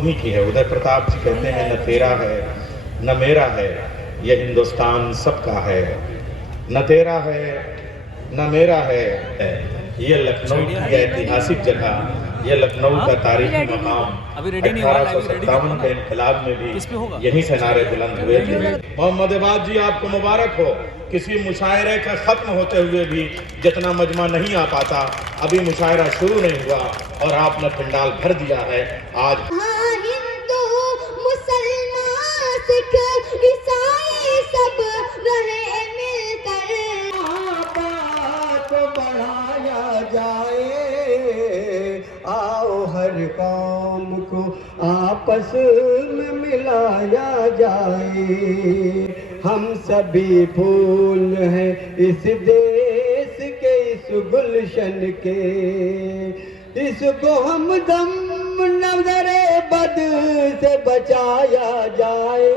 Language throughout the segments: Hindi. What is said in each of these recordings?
ही की है। उदय प्रताप जी कहते हैं, न तेरा है न मेरा है, ये हिंदुस्तान सबका है। न तेरा है न मेरा है, ये लखनऊ की ऐतिहासिक जगह, ये लखनऊ का तारीखी मकाम। 1857 के इनकलाब में भी यहीं से नारे बुलंद हुए थे। मोहम्मद इबाद जी, आपको मुबारक हो। किसी मुशायरे का खत्म होते हुए भी जितना मजमा नहीं आ पाता, अभी मुशायरा शुरू नहीं हुआ और आपने पंडाल भर दिया है। आज हिंदू मुसलमान सिख ईसाई सब रहे मिलकर, बात बढ़ाया जाए, आओ हर कौम को आपस में मिलाया जाए। हम सभी फूल हैं इस देश के, इस गुलशन के, इसको हम दम नजरे बद से बचाया जाए।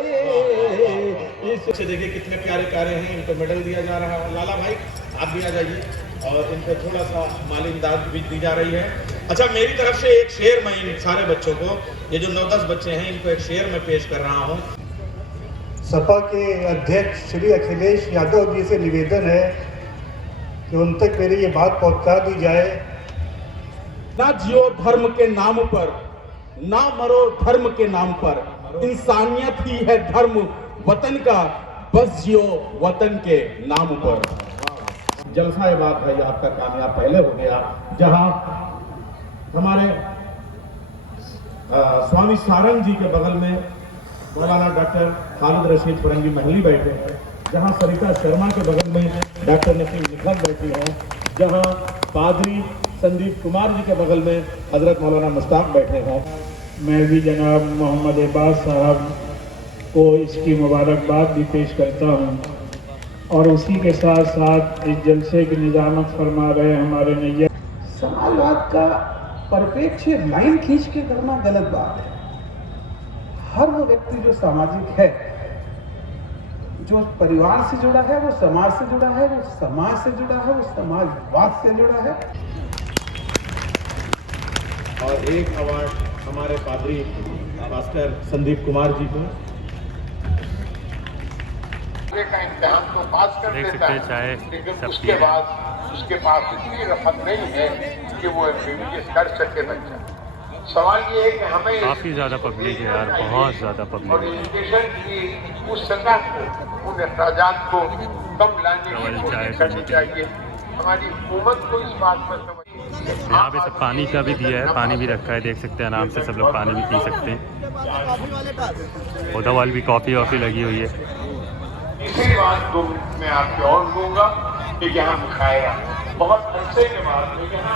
इस देखिए कितने प्यारे प्यारे हैं, इनको मेडल दिया जा रहा है। लाला भाई आप भी आ जाइए और इनको थोड़ा सा माली इमदाद भी दी जा रही है। अच्छा, मेरी तरफ से एक शेर मैं इन सारे बच्चों को, ये जो 9-10 बच्चे हैं, इनको एक शेर मैं पेश कर रहा हूँ। सपा के अध्यक्ष श्री अखिलेश यादव जी से निवेदन है कि उन तक मेरी ये बात पहुंचा दी जाए। ना जियो धर्म के नाम पर, ना मरो धर्म के नाम पर, इंसानियत ही है धर्म वतन का, बस जियो वतन के नाम पर। जलसा है बात भाई, आपका कामयाब पहले हो गया। जहां हमारे स्वामी सारंग जी के बगल में मौलाना डॉक्टर खालिद रशीद फरंगी महली बैठे हैं, जहां सरिता शर्मा के बगल में डॉक्टर नसीम निखत बैठी हैं, जहां पादरी संदीप कुमार जी के बगल में हजरत मौलाना मुश्ताक बैठे हैं। मैं भी जनाब मोहम्मद इबाद साहब को इसकी मुबारकबाद भी पेश करता हूँ, और उसी के साथ साथ इस जलसे की निजामत फरमा रहे हमारे नैया। समाजवाद का परिप्रेक्ष्य लाइन खींच के करना गलत बात है। हर वो व्यक्ति जो सामाजिक है, जो परिवार से जुड़ा है, वो समाज से जुड़ा है, वो समाज से जुड़ा है, वो समाजवाद से जुड़ा है। और एक अवार्ड हमारे पादरी मास्टर संदीप कुमार जी को। का इम्तिहान तो पास कर देता है, लेकिन उसके बाद उसके पास इतनी रफत नहीं है कि वो MBBS कर सके बच्चा। सवाल ये है कि हमें काफ़ी ज़्यादा पब्लिक है यार, बहुत ज़्यादा पब्लिक और है। एजुकेशन की उस सतह को, उन अखराजात को कम लाने की कोशिश करनी चाहिए। हमारी हुकूमत को इस बात पर समझ। यहाँ पे सब पानी का भी दिया है, पानी भी रखा है, देख सकते हैं आराम से सब लोग पानी भी पी सकते हैं। उधर वाली भी कॉफ़ी वॉफ़ी लगी हुई है। तीसरी बात तो मैं आपको और दूंगा कि यहाँ मुशायरा बहुत अरसे के बाद में यहाँ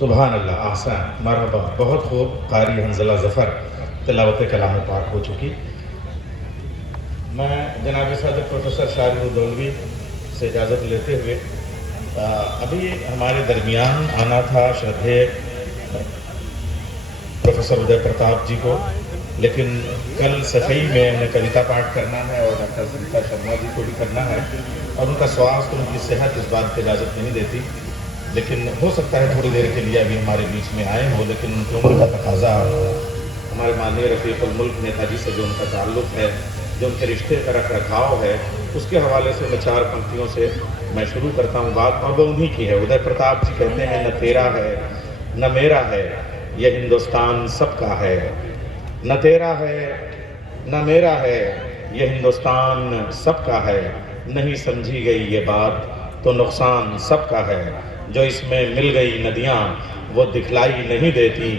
सुभान अल्लाह, आसान, मरहबा, बहुत खूब। कारी हंजला ज़फ़र तिलावत कलाम पाक हो चुकी। मैं जनाब सदर प्रोफेसर शाहरुदौलवी से इजाज़त लेते हुए अभी हमारे दरमियान आना था श्रद्धेय प्रोफेसर उदय प्रताप जी को, लेकिन कल सफाई में उन्हें कविता पाठ करना है और डॉक्टर सुनीता शर्मा जी को भी करना है और उनका स्वास्थ्य, उनकी सेहत इस बात की इजाज़त नहीं देती। लेकिन हो सकता है थोड़ी देर के लिए अभी हमारे बीच में आए हो, लेकिन उनकी उम्र का तकाजा, हमारे माननीय रफ़ीक़ुल मुल्क नेताजी से जो उनका ताल्लुक़ है, जो उनके रिश्ते का रख रखाव है, उसके हवाले से मैं 4 पंक्तियों से मैं शुरू करता हूँ बात, और वो उन्हीं की है। उदय प्रताप जी कहते हैं, न तेरा है न मेरा है ये हिंदुस्तान सबका है, न तेरा है न मेरा है ये हिंदुस्तान सबका है, नहीं समझी गई ये बात तो नुकसान सबका है, जो इसमें मिल गई नदियाँ वो दिखलाई नहीं देती,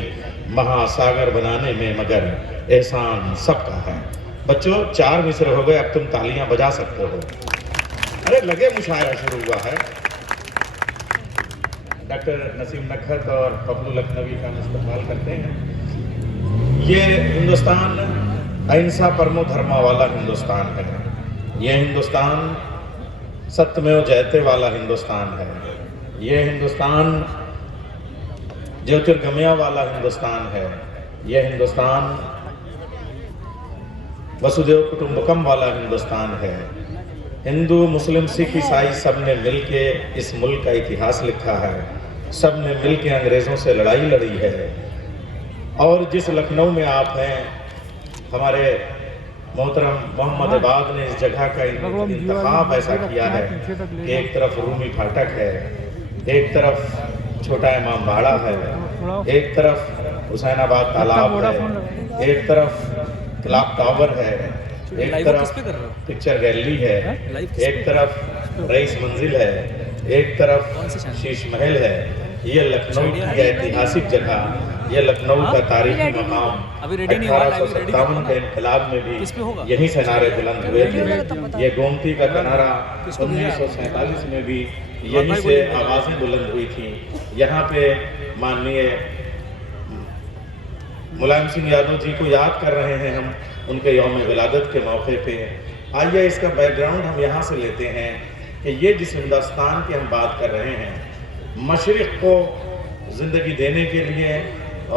महासागर बनाने में मगर एहसान सबका है। बच्चों 4 मिसर हो गए, अब तुम तालियां बजा सकते हो। अरे लगे मुशायरा शुरू हुआ है। डॉक्टर नसीम नखत और फखरुल लखनवी का इस्तेमाल करते हैं। ये हिंदुस्तान अहिंसा परमो धर्मा वाला हिंदुस्तान है। ये हिंदुस्तान सत्यमेव जयते वाला हिंदुस्तान है। ये हिंदुस्तान ज्योतिर्गमया वाला हिंदुस्तान है। ये हिंदुस्तान वसुदेव कुटुंबकम वाला हिंदुस्तान है। हिंदू मुस्लिम सिख ईसाई सब ने मिलके इस मुल्क का इतिहास लिखा है। सब ने मिलके अंग्रेज़ों से लड़ाई लड़ी है। और जिस लखनऊ में आप हैं, हमारे मोहतरम मोहम्मद अबाद ने इस जगह का इंतखाब ऐसा किया है कि एक तरफ रूमी फाटक है, एक तरफ छोटा इमाम बाड़ा है, एक तरफ हुसैनाबाद तालाब है, एक तरफ क्लॉक टावर है, एक तरफ पिक्चर गैलरी है, एक तरफ रईस मंजिल है, एक तरफ शीश महल है। ये लखनऊ की ऐतिहासिक जगह, ये लखनऊ का तारीखी मकाम 1857 के इनकलाब में भी यहीं से नारे बुलंद हुए थे। ये गोमती का किनारा 1947 में भी यहीं से आवाज़ें बुलंद हुई थी। यहाँ पे माननीय मुलायम सिंह यादव जी को याद कर रहे हैं हम उनके यौम विलादत के मौके पे। आइए इसका बैकग्राउंड हम यहाँ से लेते हैं कि ये जिस हिंदुस्तान की हम बात कर रहे हैं, मशरिक़ को ज़िंदगी देने के लिए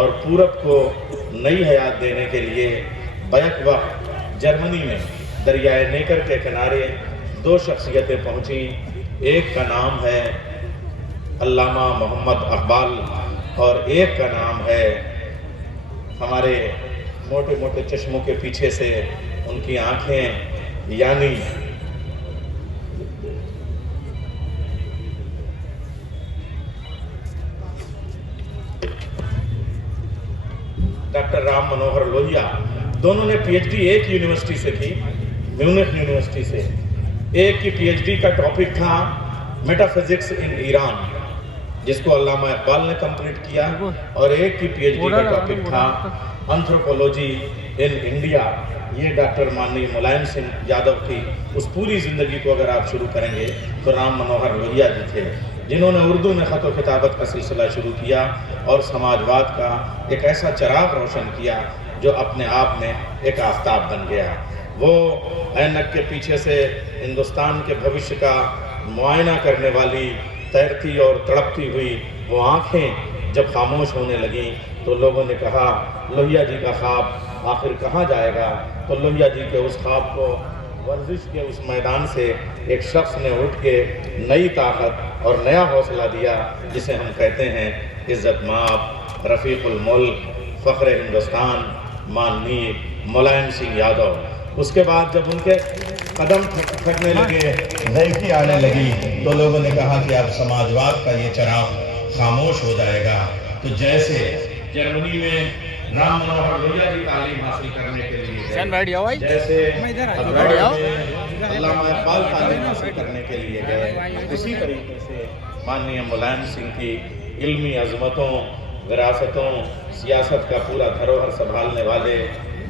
और पूरब को नई हयात देने के लिए बैक वक्त जर्मनी में दरियाए नेकर के किनारे 2 शख्सियतें पहुँची। एक का नाम है अल्लामा मोहम्मद इकबाल और एक का नाम है, हमारे मोटे मोटे चश्मों के पीछे से उनकी आंखें, यानी डॉक्टर राम मनोहर लोहिया। दोनों ने पीएचडी एक यूनिवर्सिटी से की, म्यूनिख यूनिवर्सिटी से। एक की पीएचडी का टॉपिक था मेटाफिजिक्स इन ईरान, जिसको अल्लामा इकबाल ने कंप्लीट किया, और एक की पीएचडी का टॉपिक था एंथ्रोपोलॉजी इन इंडिया। ये डॉक्टर माननीय मुलायम सिंह यादव की उस पूरी ज़िंदगी को अगर आप शुरू करेंगे तो राम मनोहर लोहिया जी थे, जिन्होंने उर्दू में ख़त व किताबत का सिलसिला शुरू किया और समाजवाद का एक ऐसा चिराग रोशन किया जो अपने आप में एक आफताब बन गया। वो ऐनक के पीछे से हिंदुस्तान के भविष्य का मुआयना करने वाली तैरती और तड़पती हुई वो आँखें, जब खामोश होने लगी तो लोगों ने कहा लोहिया जी का ख्वाब आखिर कहाँ जाएगा। तो लोहिया जी के उस ख्वाब को वर्जिश के उस मैदान से एक शख्स ने उठ के नई ताकत और नया हौसला दिया, जिसे हम कहते हैं इज़्ज़त माब रफ़ीकुल मुल्क फ़ख्र हिंदुस्तान माननीय मुलायम सिंह यादव। उसके बाद जब उनके कदम थकने लगे, ज़ैफ़ी आने लगी, तो लोगों ने कहा कि अब समाजवाद का ये चराग खामोश हो जाएगा। तो जैसे जर्मनी में राम मनोहर लोहिया जी तालीम हासिल करने के लिए गए, जैसे अल्लामा इक़बाल तालीम हासिल करने के लिए गए, उसी तरीके से माननीय मुलायम सिंह की इल्मी अज़मतों विरासतों सियासत का पूरा धरोहर संभालने वाले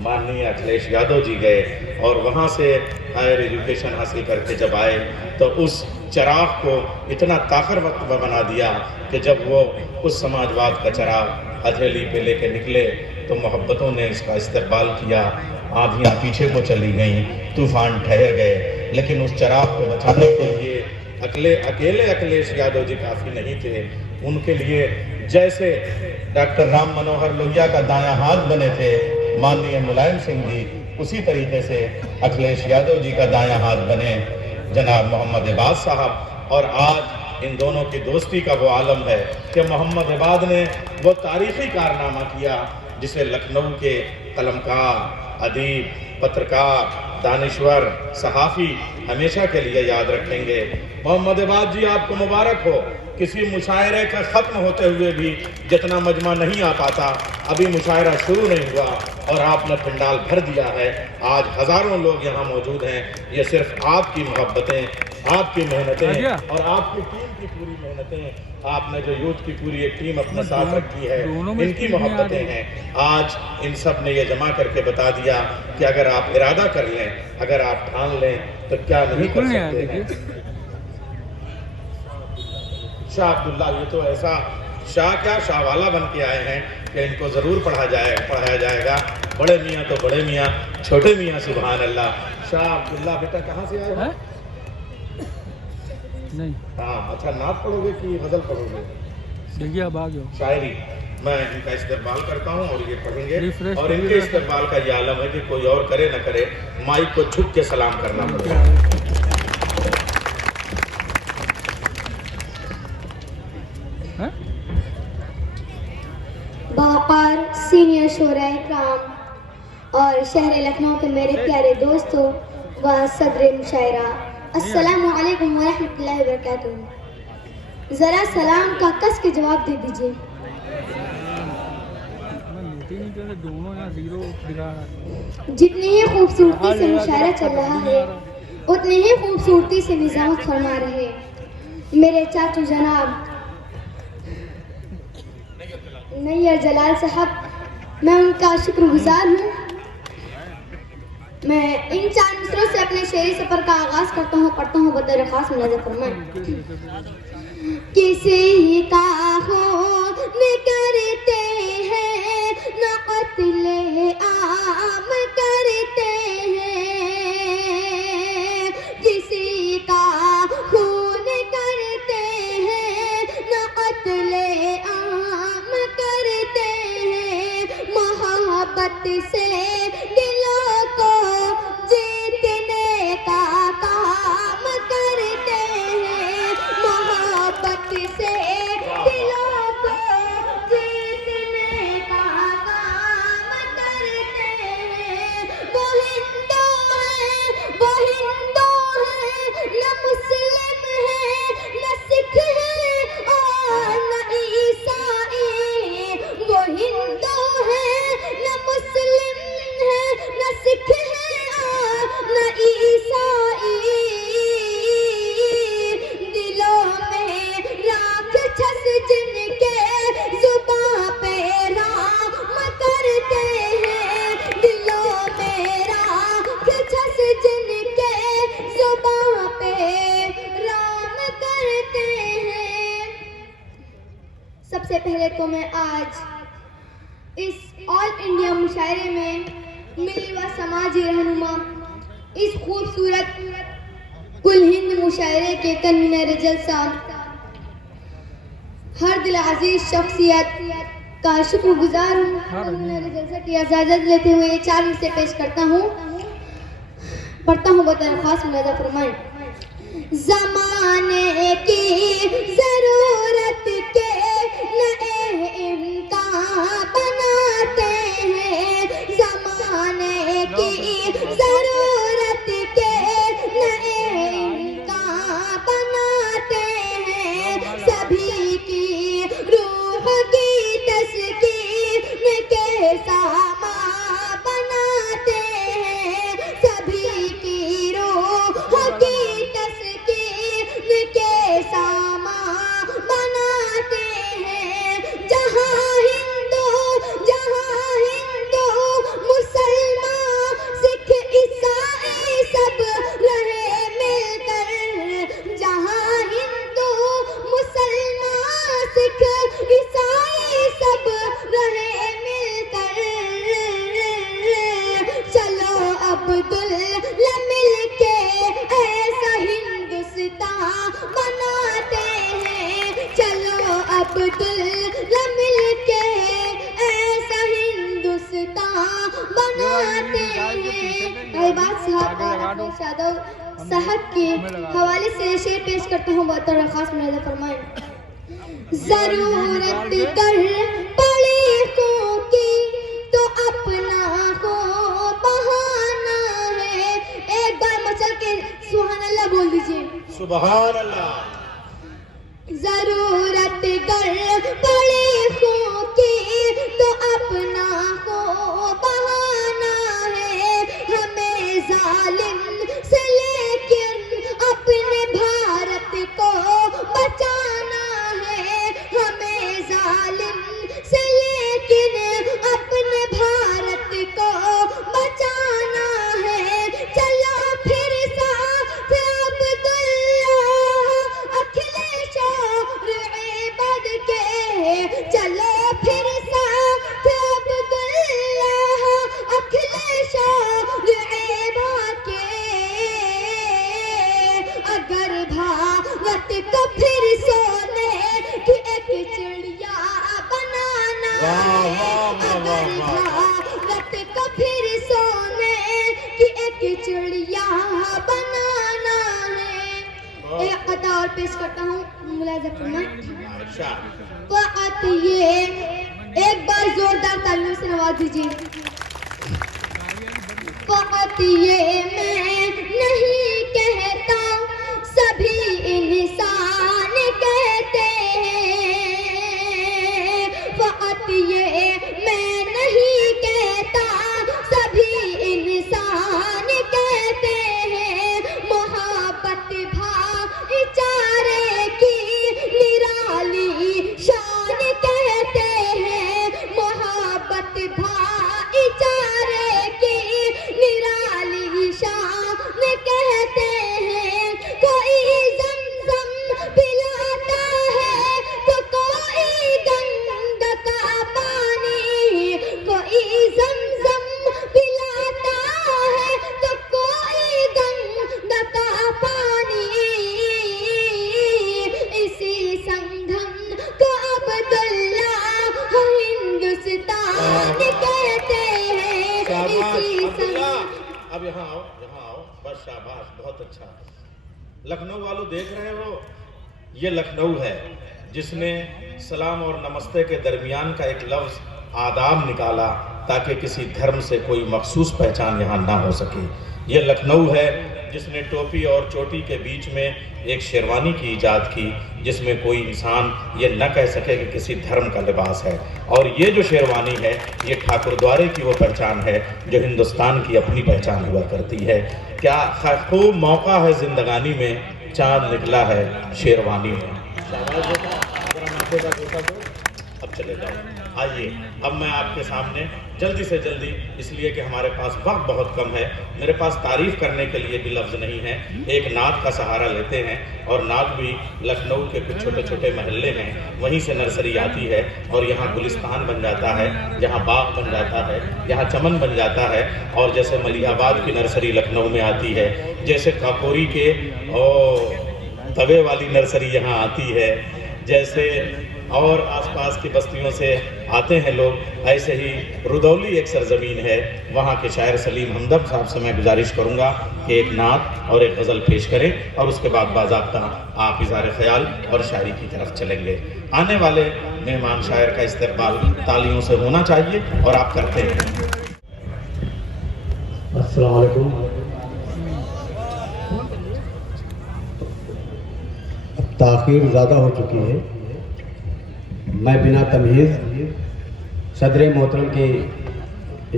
माननीय अखिलेश यादव जी गए और वहाँ से हायर एजुकेशन हासिल करके जब आए तो उस चराग को इतना ताकतवर बना दिया कि जब वो उस समाजवाद का चराग हथेली पे लेके निकले तो मोहब्बतों ने इसका इस्तकबाल किया। आंधियाँ पीछे को चली गईं, तूफान ठहर गए, लेकिन उस चराग को बचाने के लिए अकेले अखिलेश यादव जी काफ़ी नहीं थे। उनके लिए जैसे डॉक्टर राम मनोहर लोहिया का दायां हाथ बने थे माननीय मुलायम सिंह जी, उसी तरीके से अखिलेश यादव जी का दायां हाथ बने जनाब मोहम्मद इबाद साहब। और आज इन दोनों की दोस्ती का वो आलम है कि मोहम्मद इबाद ने वो तारीखी कारनामा किया जिसे लखनऊ के कलमकार, अदीब, पत्रकार, दानिश्वर, सहाफ़ी हमेशा के लिए याद रखेंगे। मोहम्मद इबाद जी, आपको मुबारक हो। किसी मुशायरे का ख़त्म होते हुए भी जितना मजमा नहीं आ पाता, अभी मुशायरा शुरू नहीं हुआ और आपने पंडाल भर दिया है। आज हज़ारों लोग यहाँ मौजूद हैं। ये सिर्फ आपकी मोहब्बतें, आपकी मेहनतें और आपकी टीम की पूरी मेहनतें, आपने जो यूथ की पूरी एक टीम अपने साथ रखी है, इनकी मोहब्बतें हैं। आज इन सब ने ये जमा करके बता दिया कि अगर आप इरादा कर लें, अगर आप ठान लें तो क्या नहीं कर सकते हैं। शाह अब्दुल्ला, ये तो ऐसा शाह क्या शाहवाला बन के आए हैं कि इनको ज़रूर पढ़ाया जाएगा। बड़े मियाँ तो बड़े मियाँ, छोटे मियाँ सुभान अल्लाह। शाह अब्दुल्ला बेटा कहाँ से आए हैं? नहीं। हाँ, अच्छा, नात पढ़ोगे कि गज़ल पढ़ोगे? देखिए अब आ गया शायरी। मैं इनका इस्तेमाल करता हूँ और ये पढ़ेंगे। और इनके इस्तेमाल का ये आलम है कि कोई और करे न करे, माइक को झुक के सलाम करना पड़ेगा। बावकार सीनियर शोरा इकराम और शहर लखनऊ के मेरे प्यारे दोस्तों व सदर मुशायरा, अस्सलामु अलैकुम व रहमतुल्लाहि व बरकातुहू। ज़रा सलाम का कस के जवाब दे दीजिए। जितनी ही खूबसूरती से मुशायरा चल रहा है, उतनी ही खूबसूरती से निज़ामत फरमा रहे मेरे चाचू जनाब नैयर जलाल साहब, मैं उनका शुक्रगुजार हूँ। मैं इन 4 मिसरों से अपने शेरी सफर का आगाज करता हूँ, पढ़ता हूँ, बदर खास मुलाज़ा फरमाएं। किसी का खून करते हैं न कत्ले आम करते हैं, किसी का खून करते हैं न कत्ले आम करते हैं, मोहब्बत से दिलों को जीतने का काम करते हैं, मोहब्बत से दिलों को जीतने का काम करते हैं। वो हिंदू है, वो हिंदू है, न मुस्लिम है, न सिख है और न ईसाई। वो हिंदू है, न मुस्लिम है, न सिख है और न ईसाई। दिलों में राक्षस जिनके जुबां पे राम करते हैं, दिलों में राक्षस जिनके जुबां पे राम करते हैं। सबसे पहले तो मैं आज इस ऑल इंडिया मुशायरे में मिली व समाजी रहनुमा, इस खूबसूरत कुल हिंद मुशायरे के कन्वीनर जलसा हर दिल अजीज शख्सियत का शुक्रगुजार हूँ। मेरे जलसे की इजाज़त लेते हुए ये 4 मिसरे पेश करता हूँ, पढ़ता हूँ। बतौर खास मुलाज़ा फरमाएं। ज़माने की ज़रूरत के नए इम्कान बनाते हैं, ज़माने की ज़रूरत के नए इम्कान बनाते हैं, सभी की रूह की तस्कीन के सामा बनाते हैं, सभी की रूह की तस्कीन के सामा बनाते हैं। जहाँ हिंदू मुसलमान सिख ईसाई सब रहे मिलकर, जहाँ हिंदू मुसलमान सिख ईसाई सब रहे मिलकर, चलो अब्दुल्ला मिलके ऐसा हिंदुस्तान बनाते हैं, चलो अब्दुल्ला मिलके ऐसा हिंदुस्तान बनाते हैं। बात साहब साहब के हवाले से शेर पेश करता हूँ। बतौर खास मुलाज़ा फरमाएं। जरूरत कर पड़े को की तो अपना को बहाना है। एक बार मचल के सुभान अल्लाह बोल दीजिए। सुभान अल्लाह। जरूरत कर पड़े को की तो अपना को बहाना है, हमें जालिम से लेकिन अपने भारत को बचाना है, हमें जालिम से लेकिन अपने भारत को बचाना है। चलो फिर साथ अब्दुल्ला अखिलेश और इबाद के, चलो फिर साथ अब्दुल्ला अखिलेश और इबाद के, अगर भारत को फिर सोने की एक चिड़िया बनाना है, अगर भारत को फिर सोने की एक चिड़िया बनाना है। एक कथा और पेश करता हूँ, मुलाज़ा फरमाएं। बात ये एक बार जोरदार तालियों से नवाज दीजिए। बात ये मैं नहीं कहता, सभी इंसान कहते हैं। बात ये मैं नहीं कहता, सभी इंसान कहते हैं। मोहब्बत भाईचारे की निराली शान कहते हैं, मोहब्बत भाईचारे की निराली शान कहते हैं। कोई ज़मज़म पिलाता है तो कोई गंगा का पानी, कोई ज़मज़म पिलाता है तो कोई गंगा का पानी, इसी संगम को अब्दुल्ला हिंदुस्तान कहते हैं, इसी संगम। अब यहाँ आओ, बस शाबाश, बहुत अच्छा। लखनऊ वालों देख रहे हो, ये लखनऊ है जिसने सलाम और नमस्ते के दरमियान का एक लफ्ज़ आदाब निकाला ताकि किसी धर्म से कोई मखसूस पहचान यहाँ ना हो सके। ये लखनऊ है जिसने टोपी और चोटी के बीच में एक शेरवानी की ईजाद की, जिसमें कोई इंसान ये न कह सके कि किसी धर्म का लिबास है। और ये जो शेरवानी है, ये ठाकुरद्वारे की वो पहचान है जो हिंदुस्तान की अपनी पहचान हुआ करती है। क्या खूब मौका है जिंदगानी में, चांद निकला है शेरवानी में। अब चले जाओ, आइए अब मैं आपके सामने जल्दी से जल्दी, इसलिए कि हमारे पास वक्त बहुत कम है, मेरे पास तारीफ करने के लिए भी लफ्ज़ नहीं है, एक नात का सहारा लेते हैं। और नात भी लखनऊ के कुछ छोटे छोटे महल्ले हैं, वहीं से नर्सरी आती है और यहाँ गुलिस्तान बन जाता है, यहाँ बाग बन जाता है, यहाँ चमन बन जाता है। और जैसे मलिहाबाद की नर्सरी लखनऊ में आती है, जैसे काकोरी के तवे वाली नर्सरी यहाँ आती है, जैसे और आसपास की बस्तियों से आते हैं लोग। ऐसे ही रुदौली एक सरजमीन है, वहाँ के शायर सलीम हमदम साहब से मैं गुजारिश करूँगा कि एक नात और एक गज़ल पेश करें और उसके बाद बाज़ाब्ता आप इज़हार ख़याल और शायरी की तरफ चलेंगे। आने वाले मेहमान शायर का इस्तकबाल तालियों से होना चाहिए और आप करते हैं। अस्सलाम वालेकुम। अब ताख़ीर ज़्यादा हो चुकी है, मैं बिना तमीज़ सदर मोहतरम की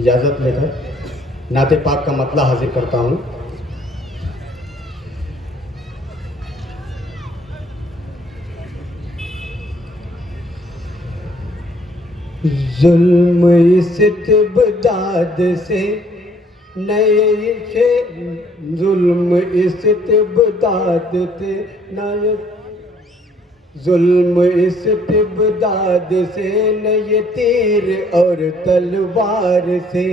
इजाज़त लेकर नाते पाक का मतला हाजिर करता हूँ। जुल्म इस्तिबदाद से नए से, जुल्म इस्तिबदाद से नए, जुल्म इस्तिबदाद से नए तीर और तलवार से,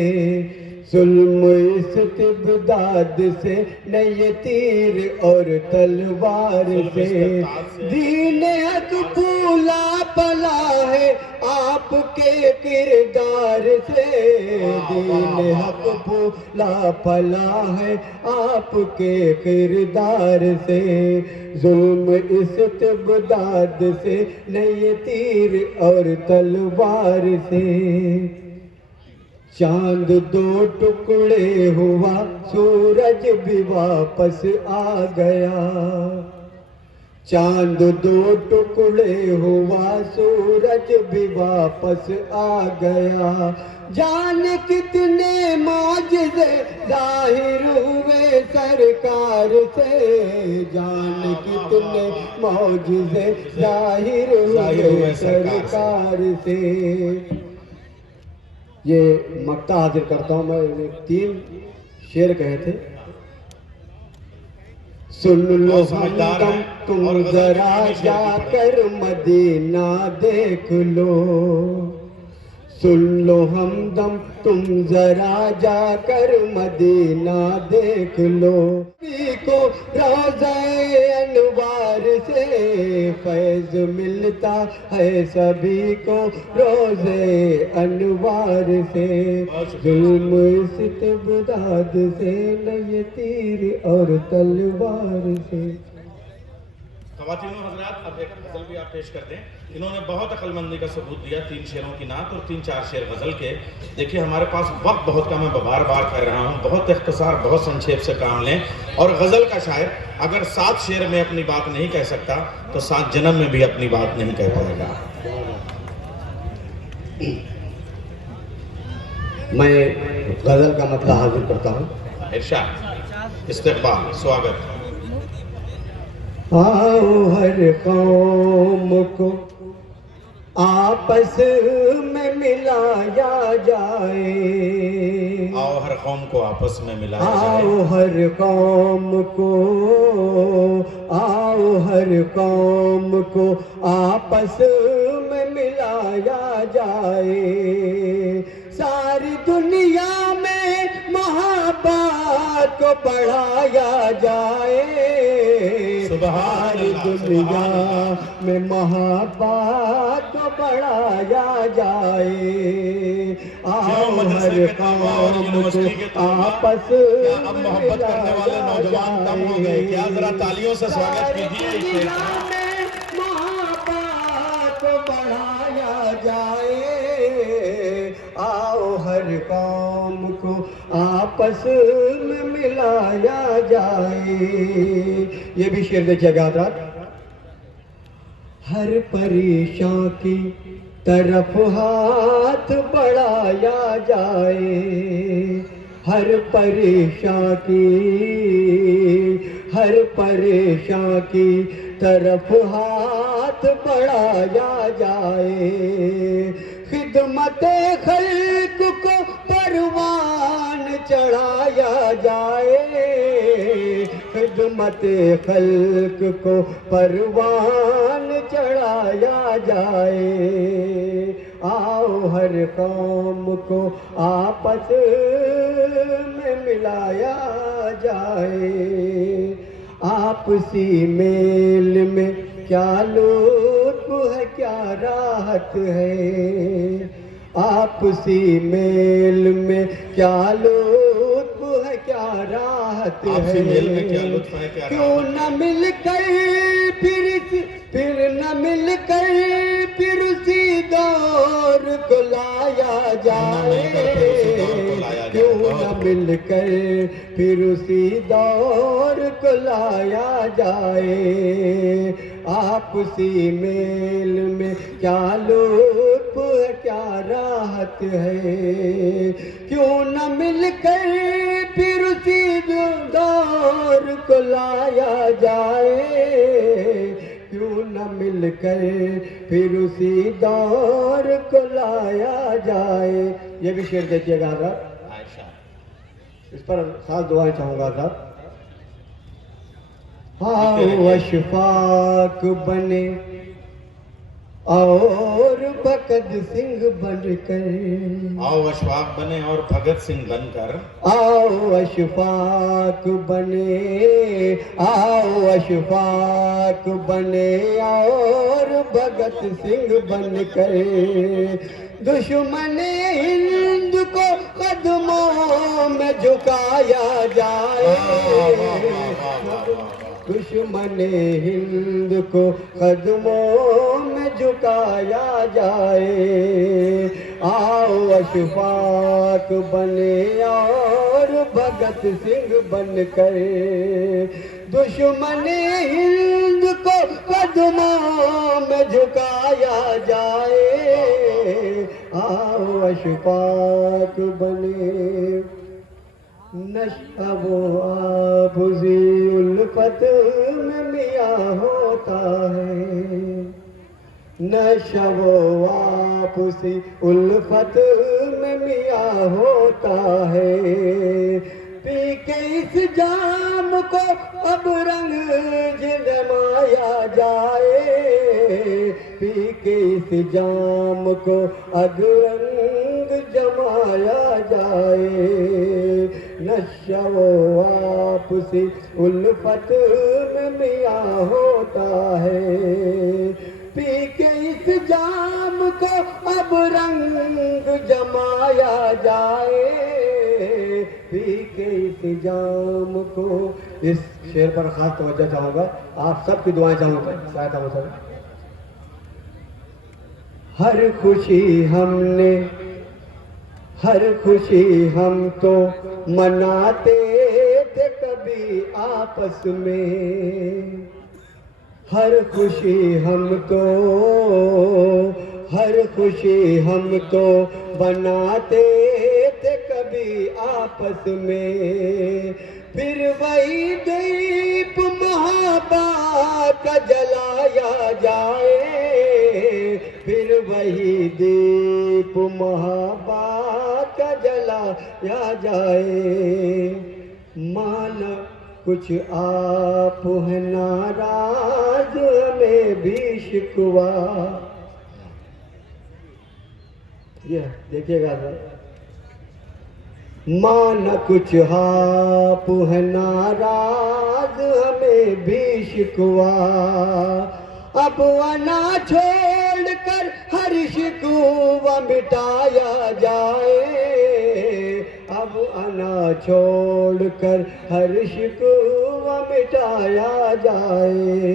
जुल्म इस्तिबदाद से नए तीर और तलवार से, दीन हक फूला पला है आपके किरदार से, दीन हक फूला फला है आपके किरदार से, जुल्म इस्तिबदाद से नए तीर और तलवार से, चांद दो टुकड़े हुआ सूरज भी वापस आ गया, चांद दो टुकड़े हुआ सूरज भी वापस आ गया, जाने कितने मौजज़े ज़ाहिर हुए सरकार से, जाने कितने मौजज़े ज़ाहिर हुए सरकार से। ये मक्ता हाजिर करता हूँ मैं। 3 शेर कहे थे। सुन लो हमदम तुम जरा जाकर मदीना देख लो, सुन लो हमदम तुम जरा जाकर मदीना देख लो, को रोज़े अनवार से फैज़ मिलता है सभी को रोज़े अनवार से, जुल्म इस्तिबदाद से नए तीर और तलवार से। ख़वातीन और हज़रात, अब एक गज़ल भी आप पेश कर दें। इन्होंने बहुत अक्लमंदी का सबूत दिया, 3 शेरों की नात और 3-4 शेर गज़ल के। देखिए हमारे पास वक्त बहुत कम है, मैं बार बार कह रहा हूँ, बहुत इख्तिसार बहुत संक्षेप से काम लें। और गज़ल का शायर अगर 7 शेर में अपनी बात नहीं कह सकता तो 7 जन्म में भी अपनी बात नहीं कह पाएगा। मैं गज़ल का मतलब हाजिर करता हूँ। इरशाद, इस्तक़बाल, स्वागत। आओ हर कौम को आपस में मिलाया जाए, आओ हर कौम को आपस में मिलाया जाए, आओ हर कौम को, आओ हर कौम को आपस में मिलाया जाए, सारी दुनिया में मोहब्बत को बढ़ाया जाए, सारी दुनिया में मोहब्बत को बढ़ाया जाए, आओ हर कौम को आपस अब मोहब्बत करने वाले नौजवान कम हो गए क्या? जरा तालियों से स्वागत कीजिए। मोहब्बत को बढ़ाया जाए, आओ हर कौम को आपस में मिलाया जाए। ये भी शेर देखिएगा हज़रात। हर परेशान की तरफ हाथ बढ़ाया जाए, हर परेशान की, हर परेशान की तरफ हाथ बढ़ाया जाए, खिदमते खल्क को परवान चढ़ाया जाए, खिदमते खल्क को परवान चढ़ाया जाए, आओ हर कौम को आपस में मिलाया जाए, आपसी मेल में क्या लुत्फ़ है क्या राहत है, आपसी मेल में क्या लुत्फ है क्या राहत है, आपसी मेल में क्या लुत्फ है क्या क्यों न मिलकर फिर न मिलकर फिर उसी दौर को लाया जाए, क्यों न मिलकर फिर उसी दौर को लाया जाए, आपसी मेल में क्या लुत्फ है क्या राहत है, क्यों न मिलकर फिर उसी दौर को लाया जाए, क्यों न मिलकर फिर उसी दौर को लाया जाए। ये भी शेर देखिएगा आप, इस पर खास दुआएं चाहूंगा साहब। आओ अशफाक बने और भगत सिंह बनकर, आओ अशफाक बने और भगत सिंह बनकर, आओ अशफाक बने, आओ अशफाक बने और भगत सिंह बनकर, दुश्मन हिंद को कदमों में झुकाया जाए, दुश्मन हिंद को कदमों में झुकाया जाए, आओ अशफाक बने और भगत सिंह बनकर, दुश्मन हिंद को कदमों में झुकाया जाए, आओ अशफाक बने। नशा वो आबुज़ी उल्फत में मियाँ होता है, नशा वो आबुज़ी उल्फत में मियाँ होता है, पी के इस जाम को अब रंग जमाया जाए, पी के इस जाम को अब रंग जमाया जाए, नशा वो आपसी उल्फत में मियाँ होता है, पी के इस जाम को अब रंग जमाया जाए, पी के इस जाम को। इस शेर पर खास तवज्जो चाहूँगा, आप सबकी दुआएं चाहूँगा, सहायता हो सके। हर खुशी हम तो मनाते थे कभी आपस में, हर खुशी हम तो बनाते थे कभी आपस में, फिर वही दीप मोहब्बत का जलाया जाए, फिर वही दीप मोहब्बत का जलाया जाए, माना कुछ आप है नाराज में भी शिकवा। ये देखिएगा सर, माना कुछ आप है नाराज हमें भी शिकवा, अब अना छोड़ कर हर शिकवा मिटाया जाए, अब अना छोड़ कर हर शिकवा मिटाया जाए।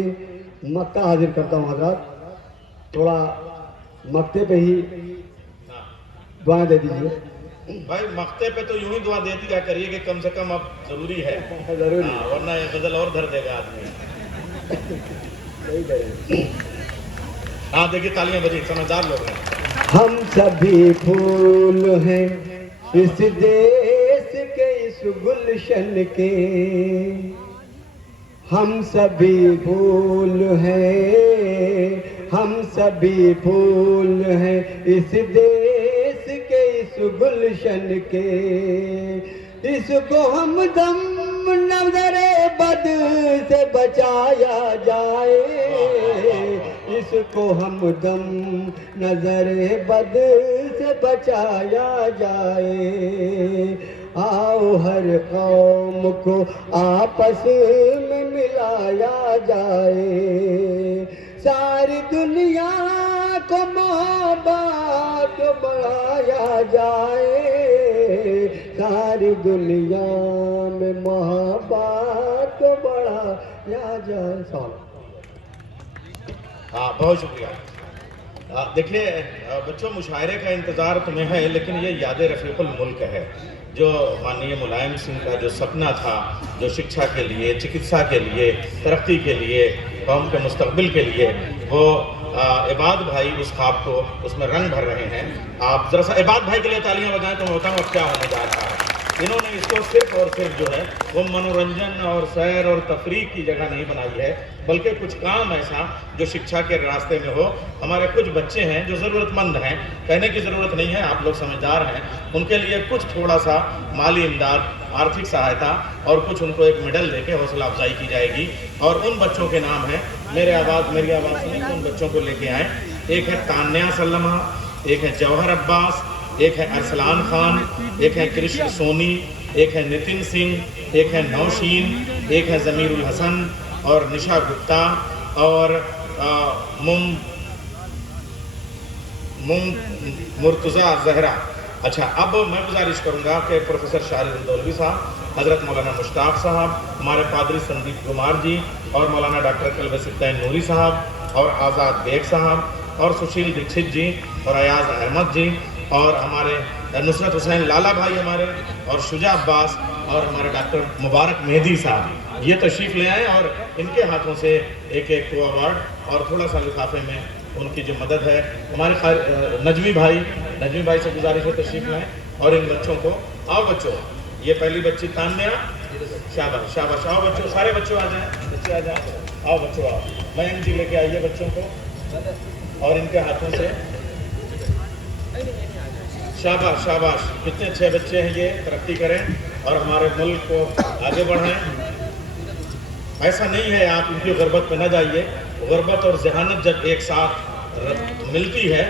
मक्का हाजिर करता हूँ हज़रात, थोड़ा मक्ते पे ही दुआएं दे दीजिए। भाई मक्ते पे तो यूं ही दुआ दे दिया करिए कि कम से कम अब जरूरी है, जरूरी, वरना ये गजल और धर देगा आदमी। नहीं दे। हाँ देखिए तालियां बजी, समझदार लोग हैं। हम सभी फूल हैं इस देश के इस गुलशन के, हम सभी फूल हैं, हम सभी फूल हैं इस देश के इस गुलशन के, इसको हम दम नजरे बद से बचाया जाए, इसको हम दम नजरे बद से बचाया जाए, आओ हर कौम को आपस में मिलाया जाए, सारी दुनिया को मोहब्बत बढ़ाया जाए, सारी दुनिया में मोहब्बत बढ़ाया जाए। हाँ, बहुत शुक्रिया। देखिए बच्चों, मुशायरे का इंतज़ार तुम्हें है, लेकिन ये याद रफ़ीक़ुल मुल्क है, जो माननीय मुलायम सिंह का जो सपना था, जो शिक्षा के लिए, चिकित्सा के लिए, तरक्की के लिए, कौम के मुस्तक़बिल के लिए, वो इबाद भाई उस ख्वाब को उसमें रंग भर रहे हैं। आप ज़रा सा इबाद भाई के लिए तालियां बजाएं तो मैं बताऊँ अब क्या होने जा रहा है। इन्होंने इसको सिर्फ और सिर्फ जो है वो मनोरंजन और सैर और तफरीह की जगह नहीं बनाई है, बल्कि कुछ काम ऐसा जो शिक्षा के रास्ते में हो। हमारे कुछ बच्चे हैं जो ज़रूरतमंद हैं, कहने की ज़रूरत नहीं है, आप लोग समझदार हैं, उनके लिए कुछ थोड़ा सा माली इमदाद, आर्थिक सहायता और कुछ उनको एक मेडल देके हौसला अफजाई की जाएगी। और उन बच्चों के नाम हैं, मेरी आवाज़ सुनी, उन बच्चों को लेके आए। एक है तान्या सल्लमा, एक है जौहर अब्बास, एक है अरसलान खान, एक है कृष्ण सोनी, एक है नितिन सिंह, एक है नौशीन, एक है ज़मीरुल हसन और निशा गुप्ता और मुर्तज़ा ज़हरा। अच्छा, अब मैं गुजारिश करूंगा कि प्रोफेसर शारिद दौलवी साहब, हज़रत मौलाना मुश्ताक साहब, हमारे पादरी संदीप कुमार जी और मौलाना डॉक्टर कल्बे सिद्दीन नूरी साहब और आज़ाद बेग साहब और सुशील दीक्षित जी और अयाज अहमद जी और हमारे नुसरत हुसैन लाला भाई हमारे और शुजा अब्बास और हमारे डॉक्टर मुबारक मेहदी साहब, ये तशरीफ़ ले आए और इनके हाथों से एक एक को अवार्ड और थोड़ा सा लिफाफे में उनकी जो मदद है। हमारे नजमी भाई से गुजारिश है तशरीफ़ लाएँ और इन बच्चों को, आओ बच्चों, ये पहली बच्ची तान्या, शाबाश शाबाश, आओ बच्चों, सारे बच्चों आ जाएं, बच्चे आ जाएं, आओ बच्चों आओ, मयंक जी लेके आइए बच्चों को और इनके हाथों से शाबाश शाबाश। कितने अच्छे बच्चे हैं ये, तरक्की करें और हमारे मुल्क को आगे बढ़ाएं। ऐसा नहीं है आप इनकी गुर्बत पे न जाइए, गुर्बत और जहानत जब एक साथ मिलती है।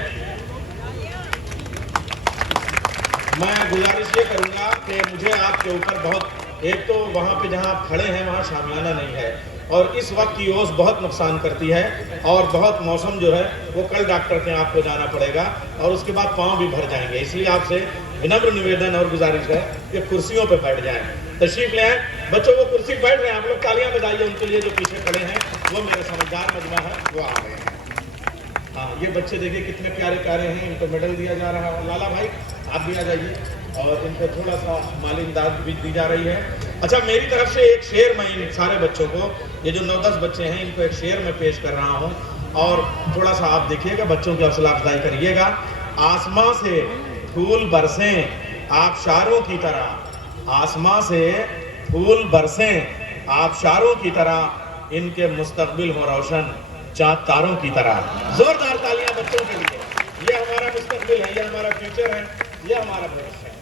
मैं गुजारिश ये करूँगा कि मुझे आपके ऊपर बहुत, एक तो वहाँ पे जहाँ आप खड़े हैं वहाँ शामियाना नहीं है और इस वक्त की ओस बहुत नुकसान करती है और बहुत मौसम जो है वो कल डॉक्टर के आपको जाना पड़ेगा और उसके बाद पाँव भी भर जाएंगे। इसलिए आपसे विनम्र निवेदन और गुजारिश है कि कुर्सियों पे बैठ जाएं, तशरीफ ले आएँ। बच्चों वो कुर्सी पे बैठ रहे हैं, आप लोग तालियां बजाइए उनके लिए जो पीछे खड़े हैं, वो मेरे समझदार मजमा है, वो आ रहे हैं। हाँ, ये बच्चे देखिए कितने प्यारे प्यारे हैं, इनको मेडल दिया जा रहा है। लाला भाई आप भी आ जाइए और इनको थोड़ा सा माली इमदाद भी दी जा रही है। अच्छा, मेरी तरफ से एक शेर मैं इन सारे बच्चों को, ये जो 9-10 बच्चे हैं, इनको एक शेर में पेश कर रहा हूँ और थोड़ा सा आप देखिएगा, बच्चों की हौसला अफजाई करिएगा। आसमां से फूल बरसें आबशारों की तरह, आसमां से फूल बरसें आबशारों की तरह, इनके मुस्तकबिल हो रोशन चाँद तारों की तरह। जोरदार तालियां बच्चों के लिए। ये हमारा मुस्तकबिल है, ये हमारा फ्यूचर है, ये हमारा भविष्य है।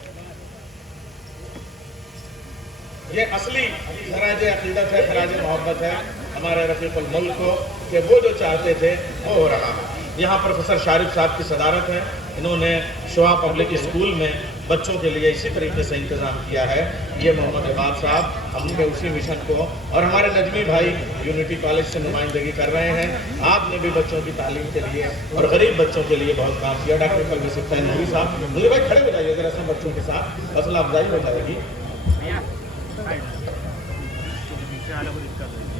ये असली खराज अकीदत है, खराज मोहब्बत है हमारे रफ़ीक़ुल मुल्क को कि वो जो चाहते थे वो हो रहा है। यहाँ प्रोफेसर शारिफ साहब की सदारत है, इन्होंने शोआ पब्लिक स्कूल में बच्चों के लिए इसी तरीके से इंतज़ाम किया है। ये मोहम्मद इबाद साहब हमने उसी मिशन को, और हमारे नजमी भाई यूनिटी कॉलेज से नुमाइंदगी कर रहे हैं। आपने भी बच्चों की तालीम के लिए और गरीब बच्चों के लिए बहुत काम किया। डॉक्टर कल्बे सिद्दीन नूरी साहब, मुझे भाई खड़े हो जाइए जरा से, बच्चों के साथ हौसला अफजाई हो जाएगी।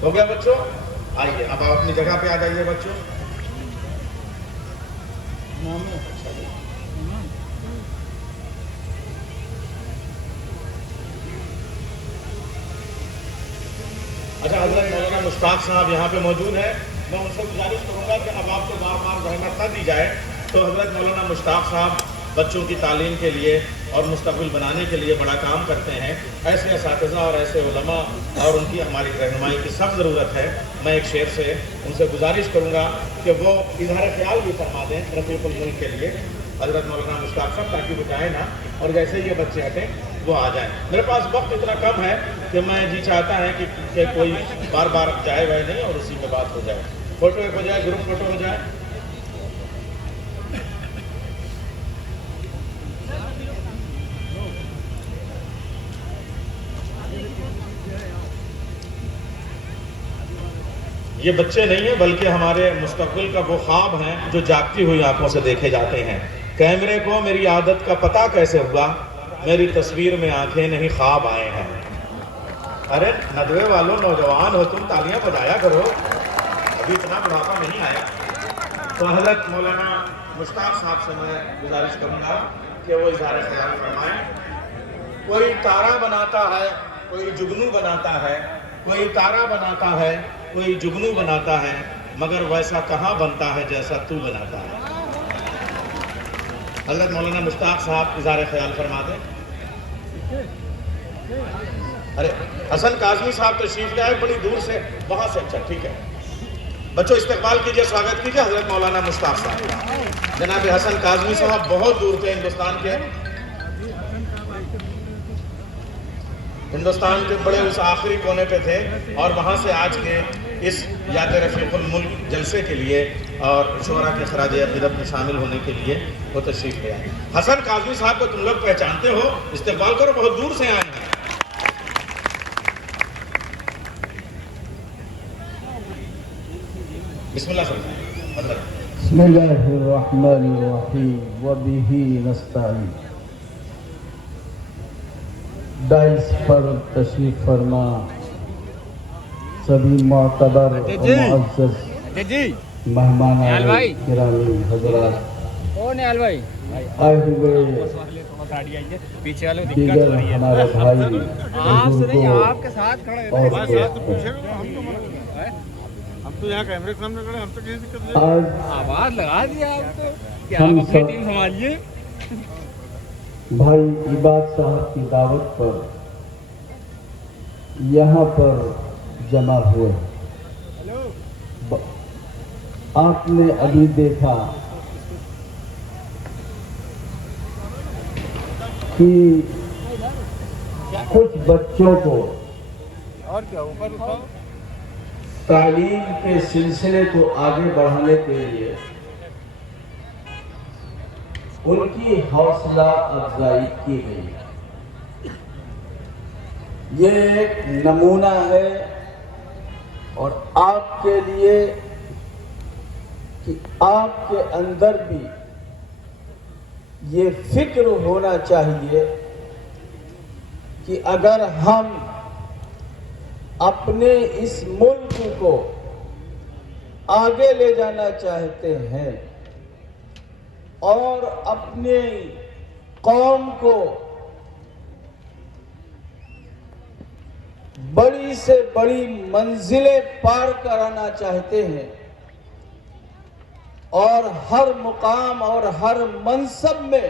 हो गया बच्चों, आइए अब आप अपनी जगह पे आ जाइए बच्चों। अच्छा, हजरत मौलाना मुश्ताक साहब यहाँ पे मौजूद है। मैं उनसे गुजारिश करूँगा कि अब आपको बार बार जहमत न दी जाए, तो हजरत मौलाना मुश्ताक साहब बच्चों की तालीम के लिए और मुस्तक़बिल बनाने के लिए बड़ा काम करते हैं। ऐसे असातिज़ा और ऐसे उलमा और उनकी हमारी रहनुमाई की सख्त ज़रूरत है। मैं एक शेर से उनसे गुजारिश करूँगा कि वो इज़हार ख्याल भी फरमा दें रफ़ीक़ुल मुल्क के लिए, हजरत मौलाना मुश्ताक साहब, ताकि वो जाए ना और जैसे ये बच्चे हटें वो आ जाए। मेरे पास वक्त इतना कम है कि मैं जी चाहता है कि कोई बार बार जाए वह नहीं और उसी में बात हो जाए, फोटो एक हो जाए, ग्रुप फोटो हो जाए। ये बच्चे नहीं हैं बल्कि हमारे मुस्तकबिल का वो ख्वाब हैं जो जागती हुई आंखों से देखे जाते हैं। कैमरे को मेरी आदत का पता कैसे हुआ, मेरी तस्वीर में आंखें नहीं ख्वाब आए हैं। अरे नदवे वालों, नौजवान हो तुम, तालियां बजाया करो, अभी इतना बुढ़ापा नहीं आया। तो हजरत मौलाना मुश्ताक साहब से मैं गुजारिश करूंगा कि वो इज़हार ख्याल फरमाएं। कोई तारा बनाता है, कोई जुगनू बनाता है, कोई तारा बनाता है, कोई जुगनू बनाता है, मगर वैसा कहाँ बनता है जैसा तू बनाता है। हजरत मौलाना मुश्ताक साहब इज़हार ख्याल फरमा दें। अरे हसन काज़मी साहब तशरीफ ले आए बड़ी दूर से, वहाँ से। अच्छा ठीक है बच्चों, इस्तकबाल कीजिए, स्वागत कीजिए हजरत मौलाना मुश्ताक साहब। जनाब हसन काज़मी साहब बहुत दूर थे, हिंदुस्तान के बड़े उस आखिरी कोने पे थे, और वहाँ से आज के इस याद रफ़ीक़ुल मुल्क जलसे के लिए और शोरा के खराज अक़ीदत में शामिल होने के लिए वो तशरीफ ले आए। हसन काज़मी साहब को तुम लोग पहचानते हो, इस्तकबाल करो, बहुत दूर से आए हैं। बिस्मिल्लाह बिस्मिल्लाहिर्रहमानिर्रहीम व बिही नस्तईन। डाइस पर तशरीफ फरमा सभी मोतबर मुअज़्ज़ज़ मेहमान गिरामी हज़रात, आए हुए दीगर हमारे भाई तो यहाँ कैमरे के सामने खड़े, हम तो किसी दिक्कत नहीं। आवाज लगा दिया आप तो, क्या हम अपनी टीम संभालिए। भाई इबाद साहब की दावत पर यहाँ पर जमा हुए। आपने अभी देखा कि कुछ बच्चों को और क्या ऊपर उठाओ, तालीम के सिलसिले को आगे बढ़ाने के लिए उनकी हौसला अफजाई की गई। ये एक नमूना है और आपके लिए कि आपके अंदर भी ये फिक्र होना चाहिए कि अगर हम अपने इस मुल्क को आगे ले जाना चाहते हैं और अपने कौम को बड़ी से बड़ी मंजिलें पार कराना चाहते हैं और हर मुकाम और हर मनसब में